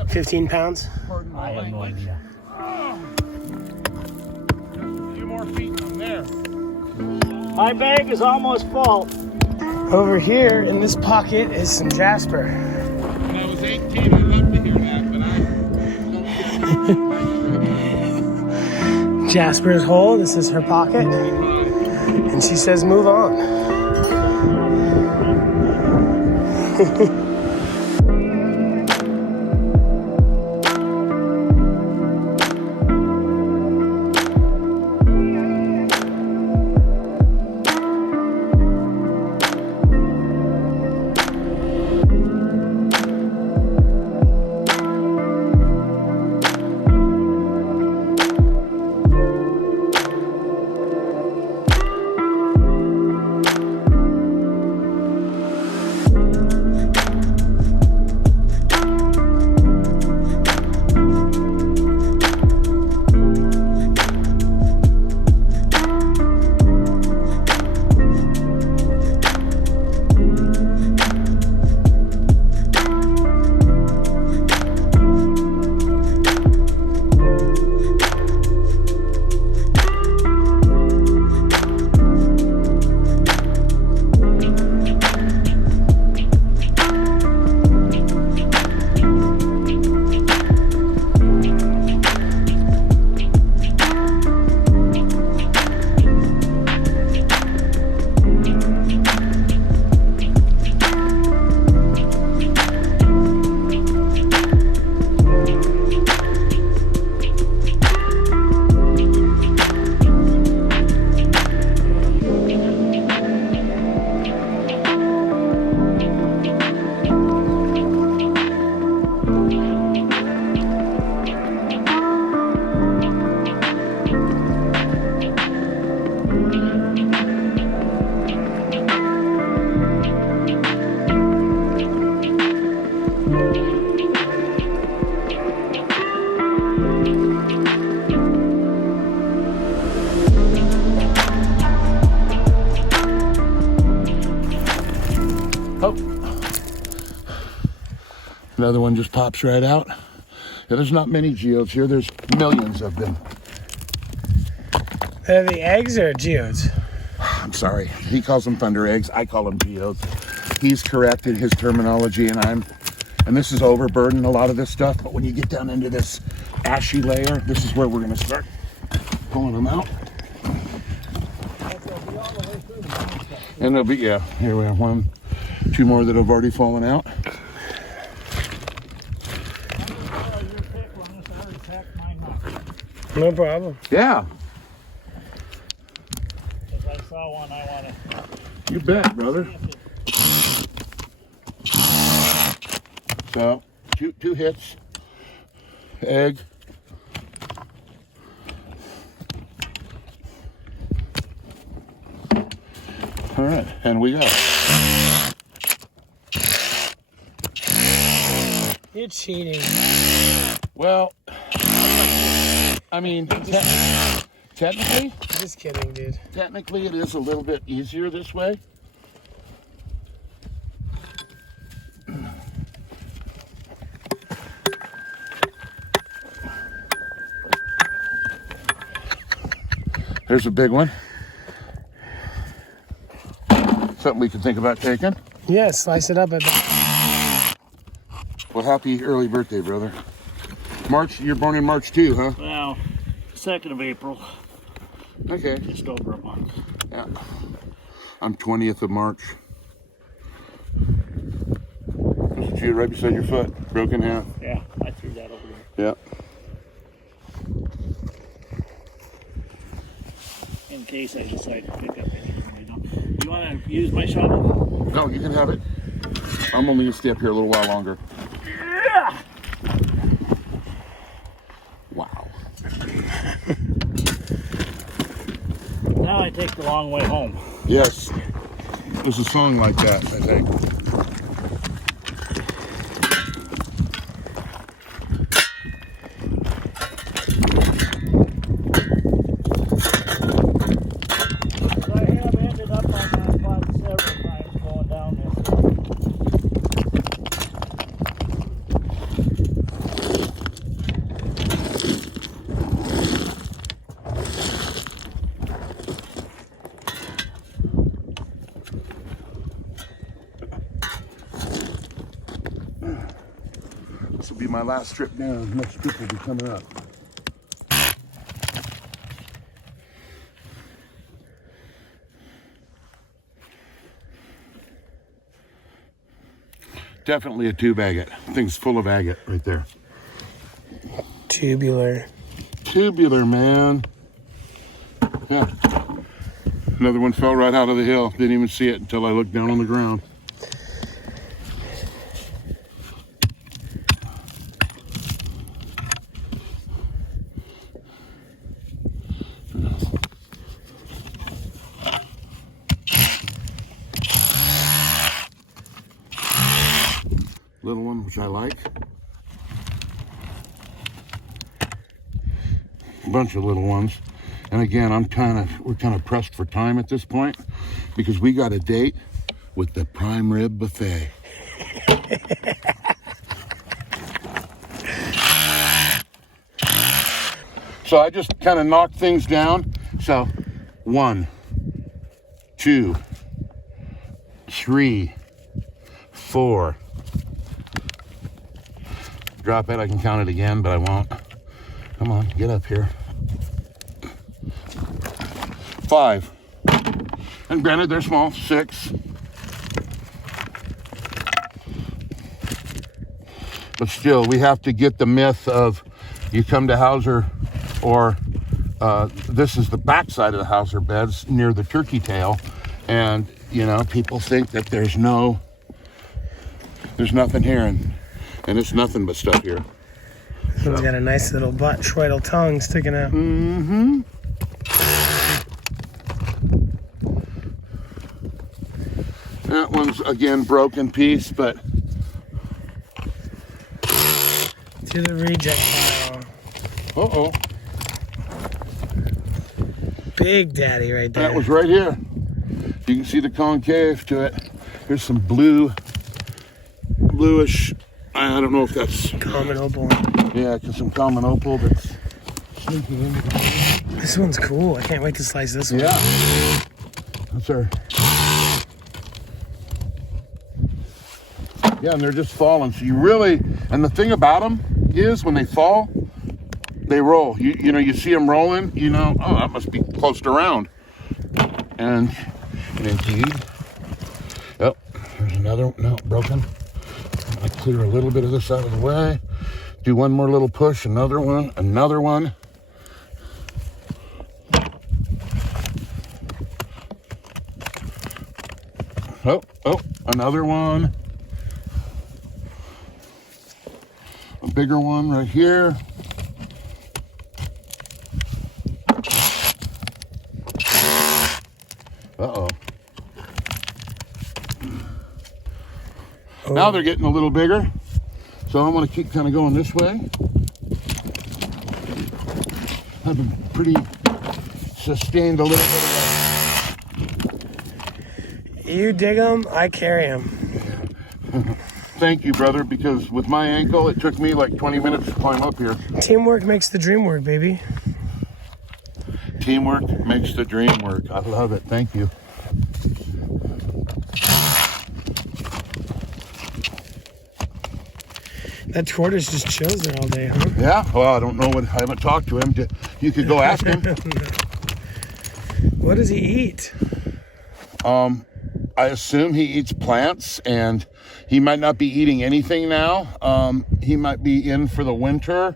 15 pounds? I have no idea. Just a few more feet from there. My bag is almost full. Over here in this pocket is some jasper. When I was 18, I'd love to hear that, but Jasper's hole, this is her pocket. And she says, move on. Another one just pops right out. Yeah, there's not many geodes here. There's millions of them. They're the eggs or geodes? I'm sorry. He calls them thunder eggs. I call them geodes. He's corrected his terminology, and this is overburdened, a lot of this stuff. But when you get down into this ashy layer, this is where we're going to start pulling them out. And there'll be, yeah, here we have 1, 2 more that have already fallen out. No problem. Yeah. If I saw one, I want to. You bet, brother. So, two hits. Egg. All right, and we got it. You're cheating. Well, I mean, technically, Just kidding, dude. technically it is a little bit easier this way. There's a big one. Something we could think about taking. Yeah, slice it up a bit. Well, happy early birthday, brother. March, you're born in March too, huh? Well, 2nd of April, Okay. just over a month. Yeah. I'm 20th of March. see it right beside your foot, broken in half. Yeah, I threw that over there. Yeah. In case I decide to pick up anything. You want to use my shovel? No, you can have it. I'm only gonna stay up here a little while longer. Yeah. Wow. Now I take the long way home. Yes. There's a song like that, I think. I have ended up on that spot several times going down this hill. This will be my last trip down. Next trip will be coming up. Definitely a tube agate. Thing's full of agate right there. Tubular. Tubular, man. Yeah. Another one fell right out of the hill. Didn't even see it until I looked down on the ground. Little one, which I like. A bunch of little ones. And again, we're kind of pressed for time at this point because we got a date with the prime rib buffet. So I just kind of knocked things down. So 1, 2, 3, 4. Drop it, I can count it again, but I won't. Come on, get up here. 5. And granted, they're small. 6. But still, we have to get the myth of you come to Hauser, or this is the backside of the Hauser beds near the turkey tail, and you know, people think that there's nothing here, and it's nothing but stuff here. This one's got a nice little butt schroidal tongue sticking out. Mm-hmm. That one's, again, broken piece, but... To the reject pile. Uh-oh. Big daddy right there. That was right here. You can see the concave to it. Here's some bluish... I don't know if that's... Common opal. Yeah, some common opal that's sneaking in. This one's cool. I can't wait to slice this one. Yeah. That's our... Yeah, and they're just falling. So you really... And the thing about them is when they fall, they roll. You know, you see them rolling, you know, oh, that must be close to round. And indeed... Oh, there's another... No, broken. I clear a little bit of this out of the way. Do one more little push, another one. Oh, another one. A bigger one right here. Uh-oh. Now they're getting a little bigger, so I'm going to keep kind of going this way. I've been pretty sustained a little bit of that. You dig them, I carry them. Thank you, brother, because with my ankle, it took me like 20 minutes to climb up here. Teamwork makes the dream work, baby. Teamwork makes the dream work. I love it. Thank you. That tortoise just chills there all day, huh? Yeah, well, I don't know I haven't talked to him. You could go ask him. What does he eat? I assume he eats plants, and He might not be eating anything now. He might be in for the winter.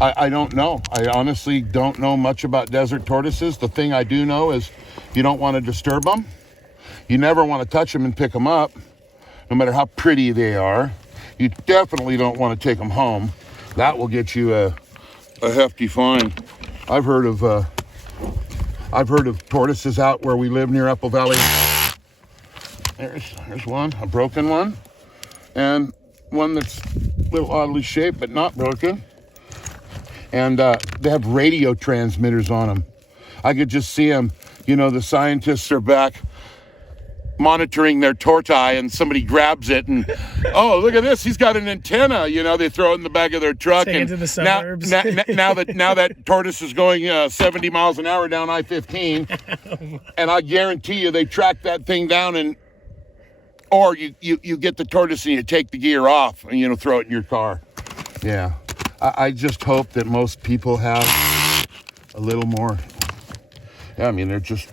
I don't know. I honestly don't know much about desert tortoises. The thing I do know is you don't want to disturb them. You never want to touch them and pick them up, no matter how pretty they are. You definitely don't want to take them home. That will get you a hefty fine. I've heard of tortoises out where we live near Apple Valley. There's one, a broken one, and one that's a little oddly shaped but not broken. And they have radio transmitters on them. I could just see them. You know, the scientists are back monitoring their tortoise, and somebody grabs it and, oh, look at this, he's got an antenna. You know, they throw it in the back of their truck. Take and it to the suburbs. now that tortoise is going 70 miles an hour down I-15, and I guarantee you they track that thing down, and or you get the tortoise and you take the gear off and, you know, throw it in your car. Yeah. I just hope that most people have a little more. Yeah, I mean, they're just.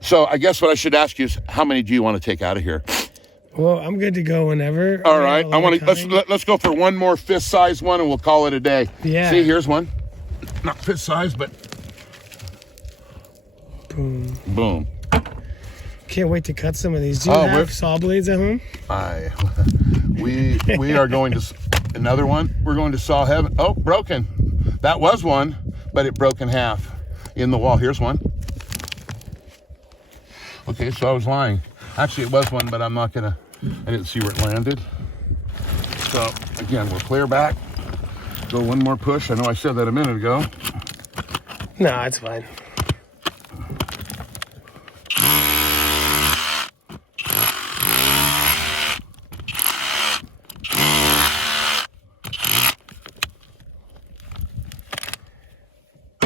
So I guess what I should ask you is, how many do you want to take out of here? Well, I'm good to go whenever. All right, I want to let's go for one more fist-size one, and we'll call it a day. Yeah. See, here's one. Not fist-size, but Boom. boom. Can't wait to cut some of these. Do you have saw blades at home? We are going to another one. We're going to saw heaven. Oh, broken. That was one, but it broke in half in the wall. Here's one. Okay, so I was lying. Actually, it was one, but I'm not gonna. I didn't see where it landed. So again, we'll clear back. Go one more push. I know I said that a minute ago. No, it's fine.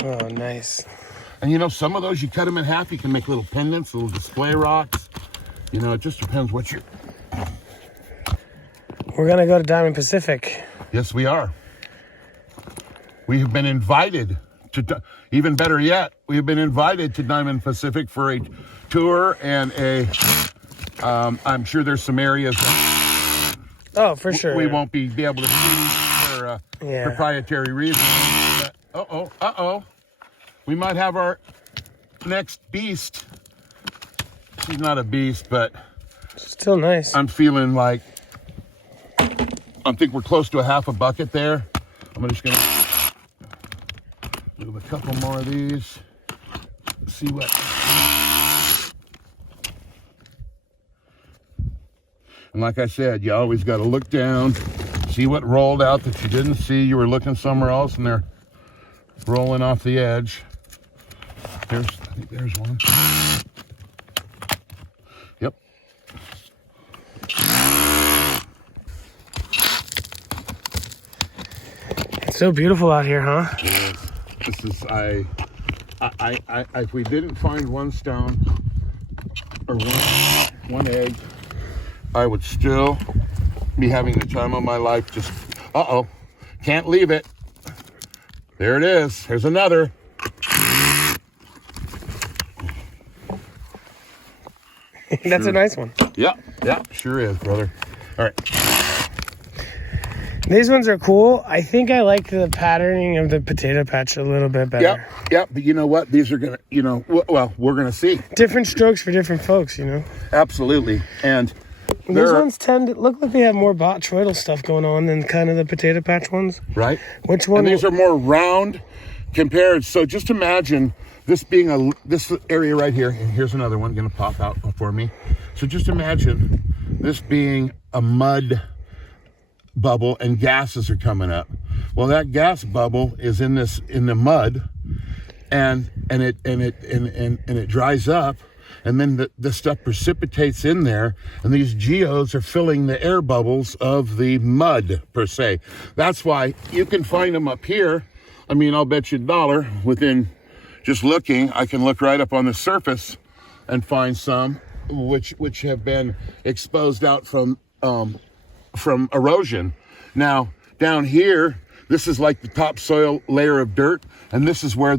Oh, nice. And you know, some of those, you cut them in half, you can make little pendants, little display rocks. You know, it just depends what you're. We're gonna go to Diamond Pacific. Yes, we are. We have been invited to, even better yet, we have been invited to Diamond Pacific for a tour and I'm sure there's some areas that Oh, for sure. we won't be able to see for proprietary reasons. But, uh-oh. We might have our next beast. She's not a beast, but Still nice. I'm feeling like, I think we're close to a half a bucket there. I'm just gonna do a couple more of these. See what. And like I said, you always got to look down, see what rolled out that you didn't see. You were looking somewhere else, and they're rolling off the edge. I think there's one. Yep. It's so beautiful out here, huh? Yes. This is I if we didn't find one stone or one egg, I would still be having the time of my life. Just can't leave it. There it is. Here's another. That's a nice one. Yeah, sure is, brother. All right. These ones are cool. I think I like the patterning of the potato patch a little bit better. Yep. But you know what? These are gonna, we're gonna see. Different strokes for different folks, you know. Absolutely. And these ones tend to look like they have more botryoidal stuff going on than kind of the potato patch ones. Right. Which one? And these are more round compared. So just imagine this being this area right here. And here's another one going to pop out for me. So just imagine this being a mud bubble and gases are coming up. Well, that gas bubble is in the mud, and it dries up. And then the stuff precipitates in there, and these geodes are filling the air bubbles of the mud, per se. That's why you can find them up here. I mean, I'll bet you $1 within just looking. I can look right up on the surface and find some which have been exposed out from erosion. Now, down here, this is like the topsoil layer of dirt, and this is where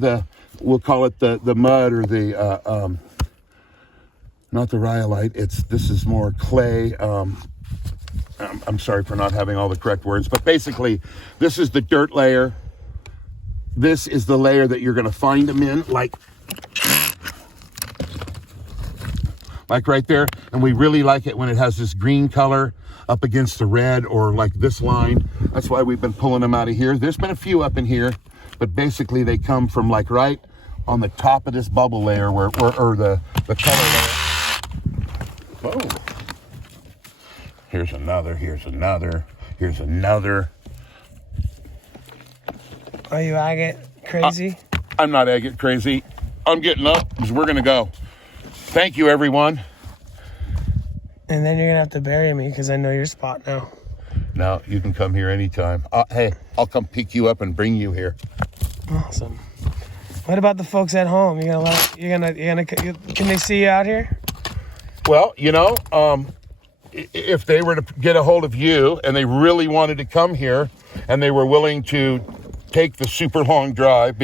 we'll call it the mud or the not the rhyolite. This is more clay. I'm sorry for not having all the correct words, but basically, this is the dirt layer. This is the layer that you're going to find them in, like right there. And we really like it when it has this green color up against the red, or like this line. That's why we've been pulling them out of here. There's been a few up in here, but basically they come from like right on the top of this bubble layer or the color layer. Whoa. Here's another, here's another, here's another. Are you agate crazy? I'm not agate crazy. I'm getting up because we're going to go. Thank you, everyone. And then you're going to have to bury me because I know your spot now. No, you can come here anytime. Hey, I'll come pick you up and bring you here. Awesome. What about the folks at home? Can they see you out here? Well, you know, if they were to get a hold of you and they really wanted to come here and they were willing to take the super long drive,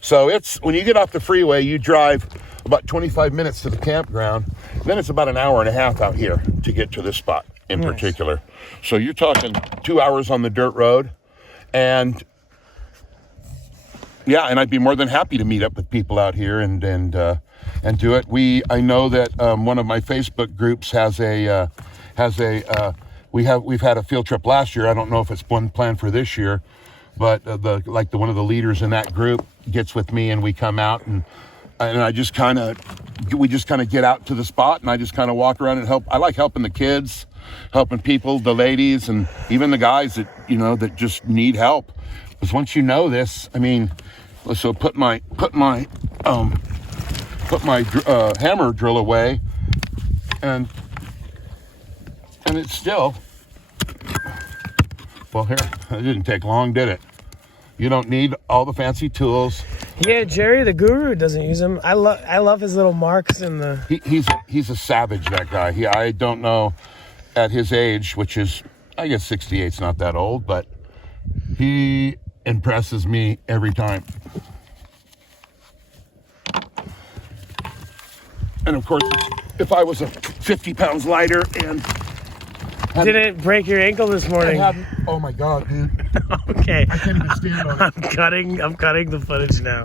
so it's, when you get off the freeway, you drive about 25 minutes to the campground, then it's about an hour and a half out here to get to this spot in particular. So you're talking 2 hours on the dirt road, and yeah, and I'd be more than happy to meet up with people out here and do it. I know that one of my Facebook groups we've had a field trip last year. I don't know if it's one planned for this year, but one of the leaders in that group gets with me and we come out and we just kind of get out to the spot and I just kind of walk around and help. I like helping the kids, helping people, the ladies, and even the guys that, you know, that just need help. Because once you know this, I mean, so put my hammer drill away, and it's still, well, here, it didn't take long, did it? You don't need all the fancy tools. Yeah, Jerry the Guru doesn't use them. I love his little marks in the. He's a savage, that guy. I don't know, at his age, which is, I guess 68's not that old, but he impresses me every time. And of course, if I was 50 pounds lighter and didn't break your ankle this morning. Oh my God, dude. Okay. I can't even stand on it. I'm cutting the footage now.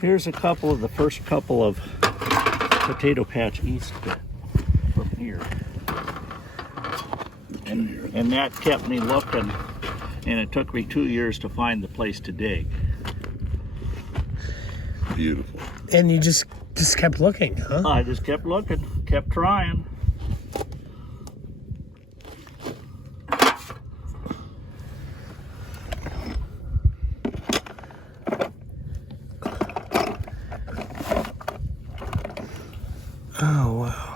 Here's a couple of the first couple of potato patch east from here. And that kept me looking, and it took me 2 years to find the place to dig. Beautiful. And you just kept looking, huh? I just kept looking, kept trying. Oh, wow.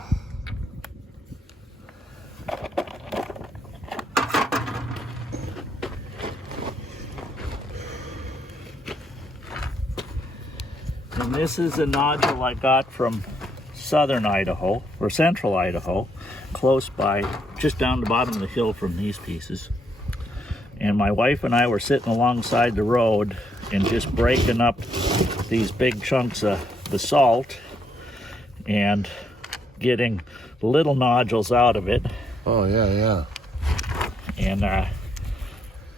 And this is a nodule I got from southern Idaho, or central Idaho, close by, just down the bottom of the hill from these pieces. And my wife and I were sitting alongside the road and just breaking up these big chunks of basalt and getting little nodules out of it. Oh, yeah.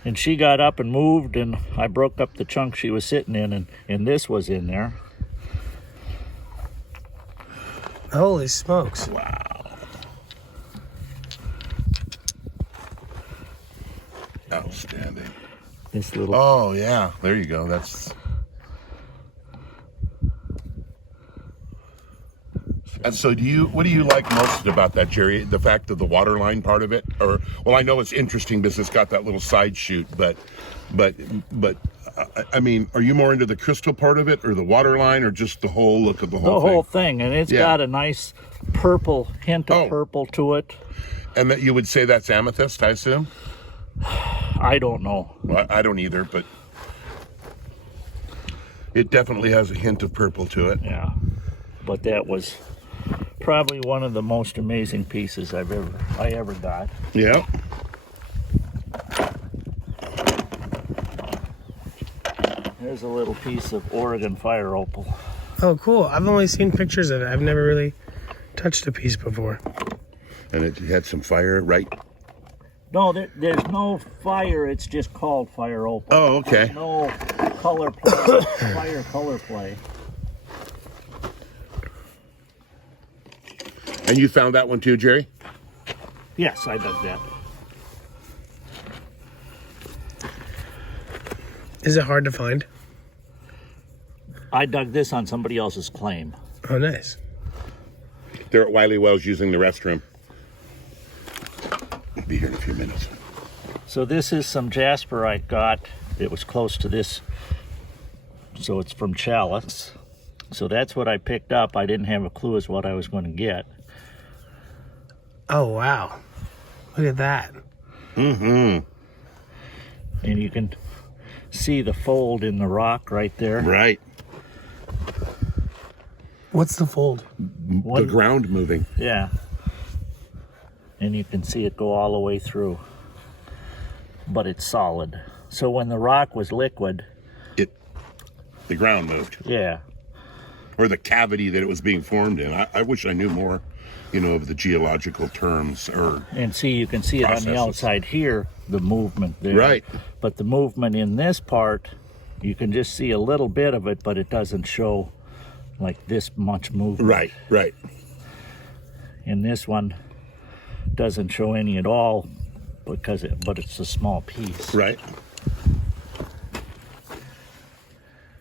And she got up and moved, and I broke up the chunk she was sitting in, and this was in there. Holy smokes. Wow. Outstanding. This little. Oh, yeah. There you go. That's. And so what do you like most about that, Jerry? The fact of the water line part of it? Or, well, I know it's interesting because it's got that little side chute, but I mean, are you more into the crystal part of it or the water line or just the whole look of the whole thing? The whole thing, and it's got a nice purple, hint of purple to it. And that you would say that's amethyst, I assume? I don't know. Well, I don't either, but it definitely has a hint of purple to it. Yeah, but that was probably one of the most amazing pieces I ever got. Yeah. There's Here's a little piece of Oregon fire opal. Oh, cool. I've only seen pictures of it. I've never really touched a piece before. And it had some fire, right? No, there's no fire. It's just called fire opal. Oh, okay. There's no color play, fire color play. And you found that one too, Jerry? Yes, I dug that. Is it hard to find? I dug this on somebody else's claim. Oh, nice. They're at Wiley Wells using the restroom. I'll be here in a few minutes. So this is some jasper I got. It was close to this. So it's from Chalice. So that's what I picked up. I didn't have a clue as what I was going to get. Oh, wow. Look at that. And you can see the fold in the rock right there. Right. What's the fold? The ground moving. Yeah. And you can see it go all the way through. But it's solid. So when the rock was liquid, The ground moved. yeah. Or the cavity that it was being formed in. I wish I knew more, of the geological terms or And see, you can see it on the processes. outside here, the movement there. Right. But the movement in this part, you can just see a little bit of it, but it doesn't show like this much movement. Right. And this one doesn't show any at all but it's a small piece. Right.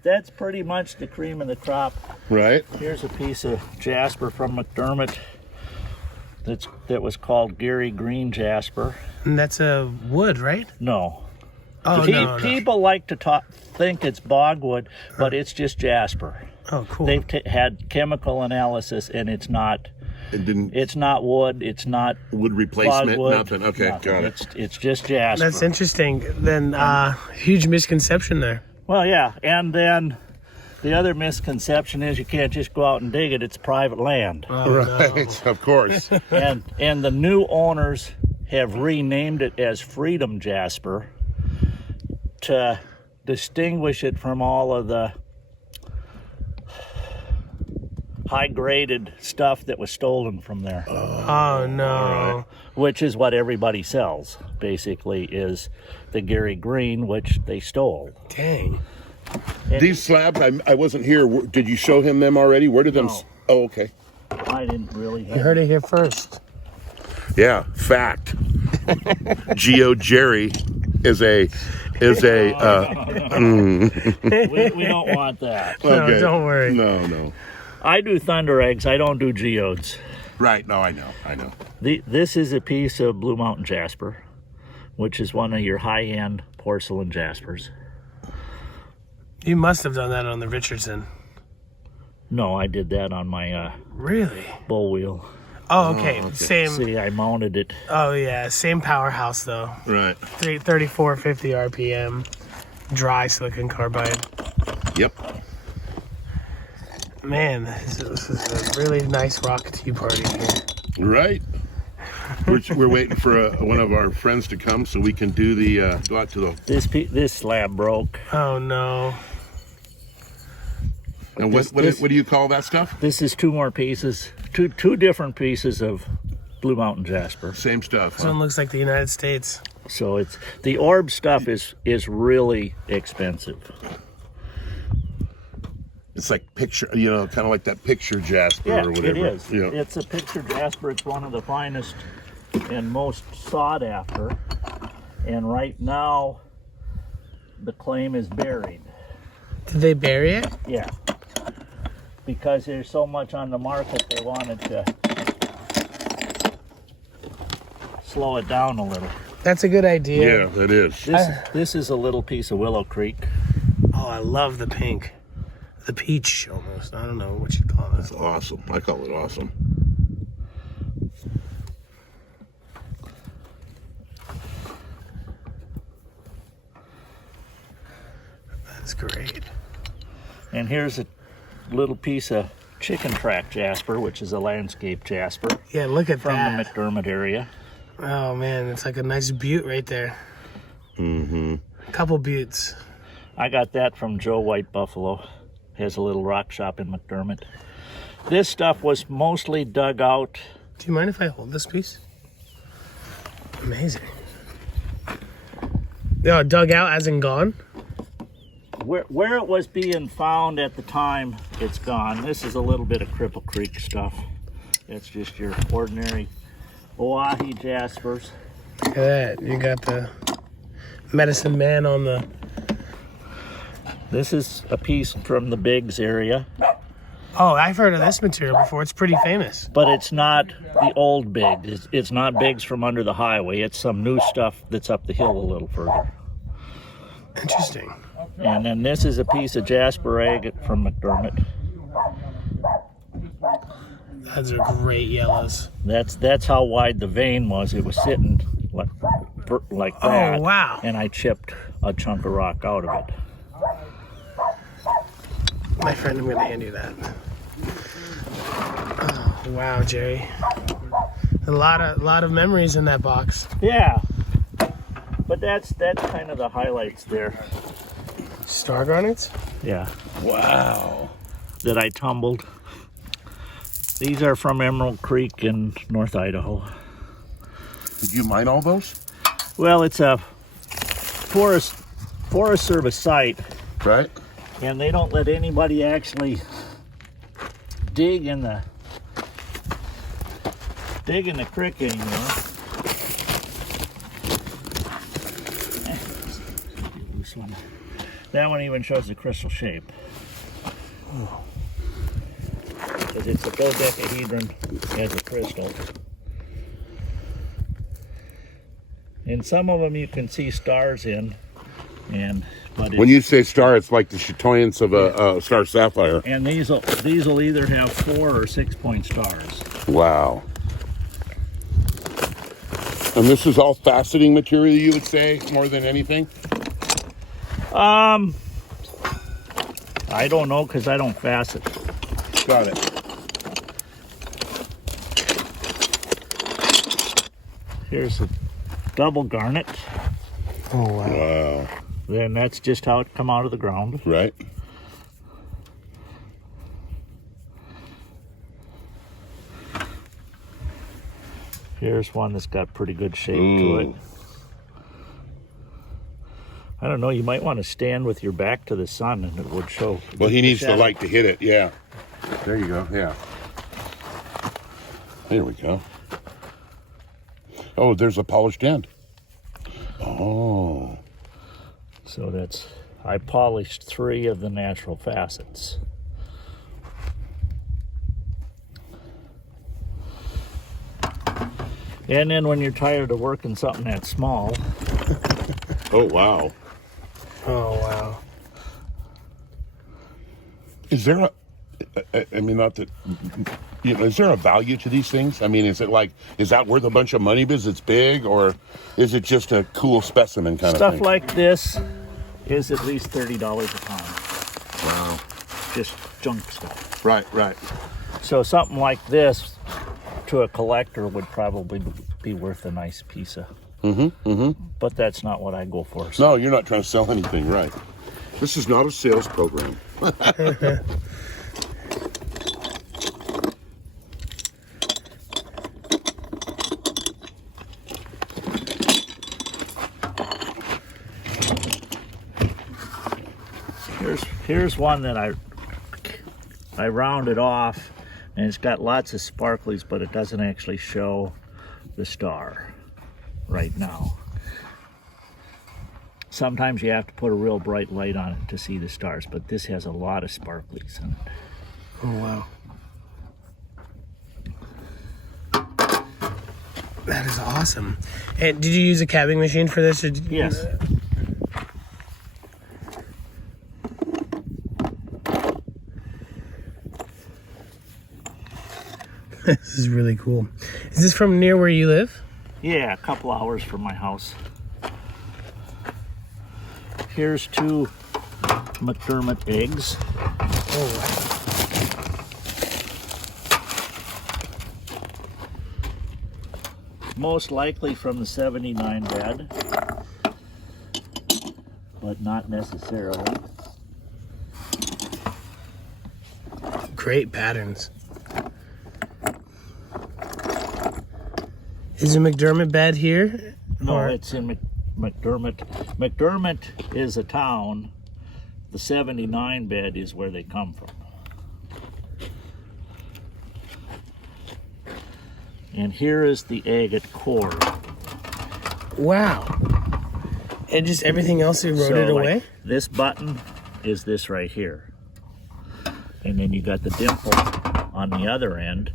That's pretty much the cream of the crop. Right. Here's a piece of jasper from McDermott that was called Gary Green jasper. And that's a wood, right? No. Oh, no. People like to think it's bogwood, but it's just jasper. Oh, cool. They've had chemical analysis, and it's not. It didn't. It's not wood. It's not Wood replacement. bogwood, Nothing. Okay, nothing. got it. It's just jasper. That's interesting. Then, huge misconception there. Well, yeah, and then the other misconception is you can't just go out and dig it. It's private land, Oh, Right. Of course. and the new owners have renamed it as Freedom Jasper to distinguish it from all of the high-graded stuff that was stolen from there, Oh, no. which is what everybody sells, basically, is the Gary Green, which they stole. Dang. These slabs, I wasn't here. Did you show him them already? Where did them? No. Oh, okay. I didn't really You have heard it here first. Yeah, fact. Geode Jerry is a. we don't want that. No, don't worry. No. I do thunder eggs. I don't do geodes. Right. No, I know. This is a piece of Blue Mountain jasper, which is one of your high-end porcelain jaspers. You must have done that on the Richardson. No, I did that on my Really? bull wheel. Oh, okay. Same. See, I mounted it. Oh, yeah. Same powerhouse, though. Right. 3450 RPM. Dry silicon carbide. Yep. Man, this is a really nice rock tea party here. Right. We're waiting for one of our friends to come so we can do the go out to the. This slab broke. Oh, no. And what do you call that stuff? This is two more pieces, two different pieces of Blue Mountain jasper. Same stuff. This Huh? one looks like the United States. So it's the orb stuff is really expensive. It's like picture, kind of like that picture jasper Yeah, or whatever. it is. Yeah. It's a picture jasper. It's one of the finest and most sought after. And right now, the claim is buried. Did they bury it? Yeah. Because there's so much on the market, they wanted to slow it down a little. That's a good idea. Yeah, that is. This is a little piece of Willow Creek. Oh, I love the pink. The peach, almost. I don't know what you'd call it. It's awesome. I call it awesome. That's great. And here's a little piece of chicken track jasper, which is a landscape jasper Yeah, look at from the that. McDermott area. Oh, man, it's like a nice butte right there. Mm-hmm. A couple buttes. I got that from Joe White Buffalo. Has a little rock shop in McDermott. This stuff was mostly dug out. Do you mind if I hold this piece? Amazing. Yeah, dug out as in gone? Where it was being found at the time, it's gone. This is a little bit of Cripple Creek stuff. It's just your ordinary Oahe jaspers. Look at that. You got the medicine man on the... This is a piece from the Biggs area. Oh, I've heard of this material before. It's pretty famous. But it's not the old Biggs. It's not Biggs from under the highway. It's some new stuff that's up the hill a little further. Interesting. And then this is a piece of jasper agate from McDermott. Those are great yellows. That's how wide the vein was. It was sitting like that. Oh, wow. And I chipped a chunk of rock out of it. My friend, I'm going to hand you that. Oh, wow, Jerry. A lot of memories in that box. Yeah. But that's kind of the highlights there. Star garnets? Yeah. Wow. That I tumbled. These are from Emerald Creek in North Idaho. Did you mine all those? Well, it's a Forest Service site. Right. And they don't let anybody actually dig in the creek anymore. This one. That one even shows the crystal shape. Because it's a dodecahedron as a crystal. And some of them you can see stars in, but When you say star, it's like the chatoyance of a star sapphire. and these will either have 4 or 6 point stars. Wow. And this is all faceting material, you would say, more than anything? I don't know because I don't facet. Got it. Here's a double garnet. Oh, wow. Wow. Then that's just how it come out of the ground. Right. Here's one that's got pretty good shape to it. I don't know, you might want to stand with your back to the sun and it would show. Well, he needs the shadow. light to hit it, yeah. There you go, yeah. There we go. Oh, there's a polished end. Oh. So I polished 3 of the natural facets. And then when you're tired of working something that small, Oh, wow. Oh, wow. Is there I mean, not that, is there a value to these things? I mean, is that worth a bunch of money because it's big, or is it just a cool specimen kind of stuff thing? like this is at least $30 a pound. Wow. Just junk stuff. Right. So something like this to a collector would probably be worth a nice piece of. But that's not what I go for. So. No, you're not trying to sell anything, right? This is not a sales program. Here's one that I rounded off, and it's got lots of sparklies, but it doesn't actually show the star right now. Sometimes you have to put a real bright light on it to see the stars, but this has a lot of sparklies in it. Oh, wow. That is awesome. And did you use a cabbing machine for this? Or did you Yes. This is really cool. Is this from near where you live? Yeah, a couple hours from my house. Here's 2 McDermott eggs. Oh, wow. Most likely from the 79 bed. but not necessarily. Great patterns. Is a McDermott bed here? No, Or- it's in McDermott. McDermott is a town. The 79 bed is where they come from. And here is the agate core. Wow. And just everything else eroded So, like, away? this button is this right here. And then you got the dimple on the other end,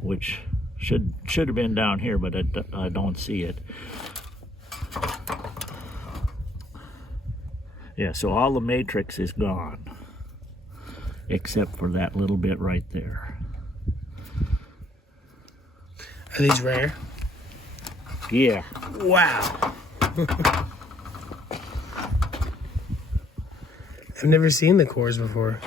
which should have been down here, but I don't see it. Yeah, so all the matrix is gone, except for that little bit right there. Are these rare? Yeah. Wow. I've never seen the cores before.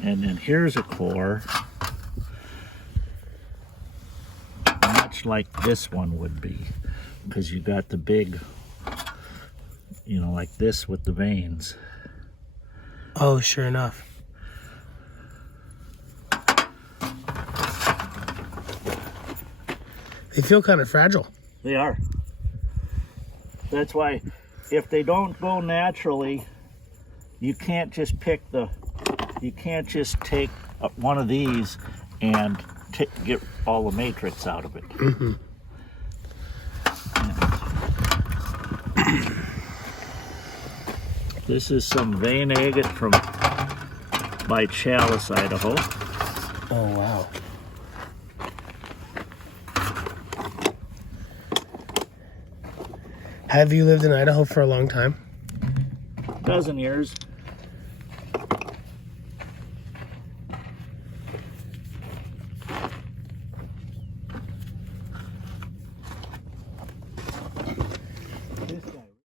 And then here's a core, much like this one would be, because you got the big, you know, like this with the veins. Oh, sure enough. They feel kind of fragile. They are. That's why if they don't go naturally, you can't just you can't just take one of these and get all the matrix out of it. Mm-hmm. This is some vein agate from by Chalice, Idaho. Oh, wow. Have you lived in Idaho for a long time? Dozen years.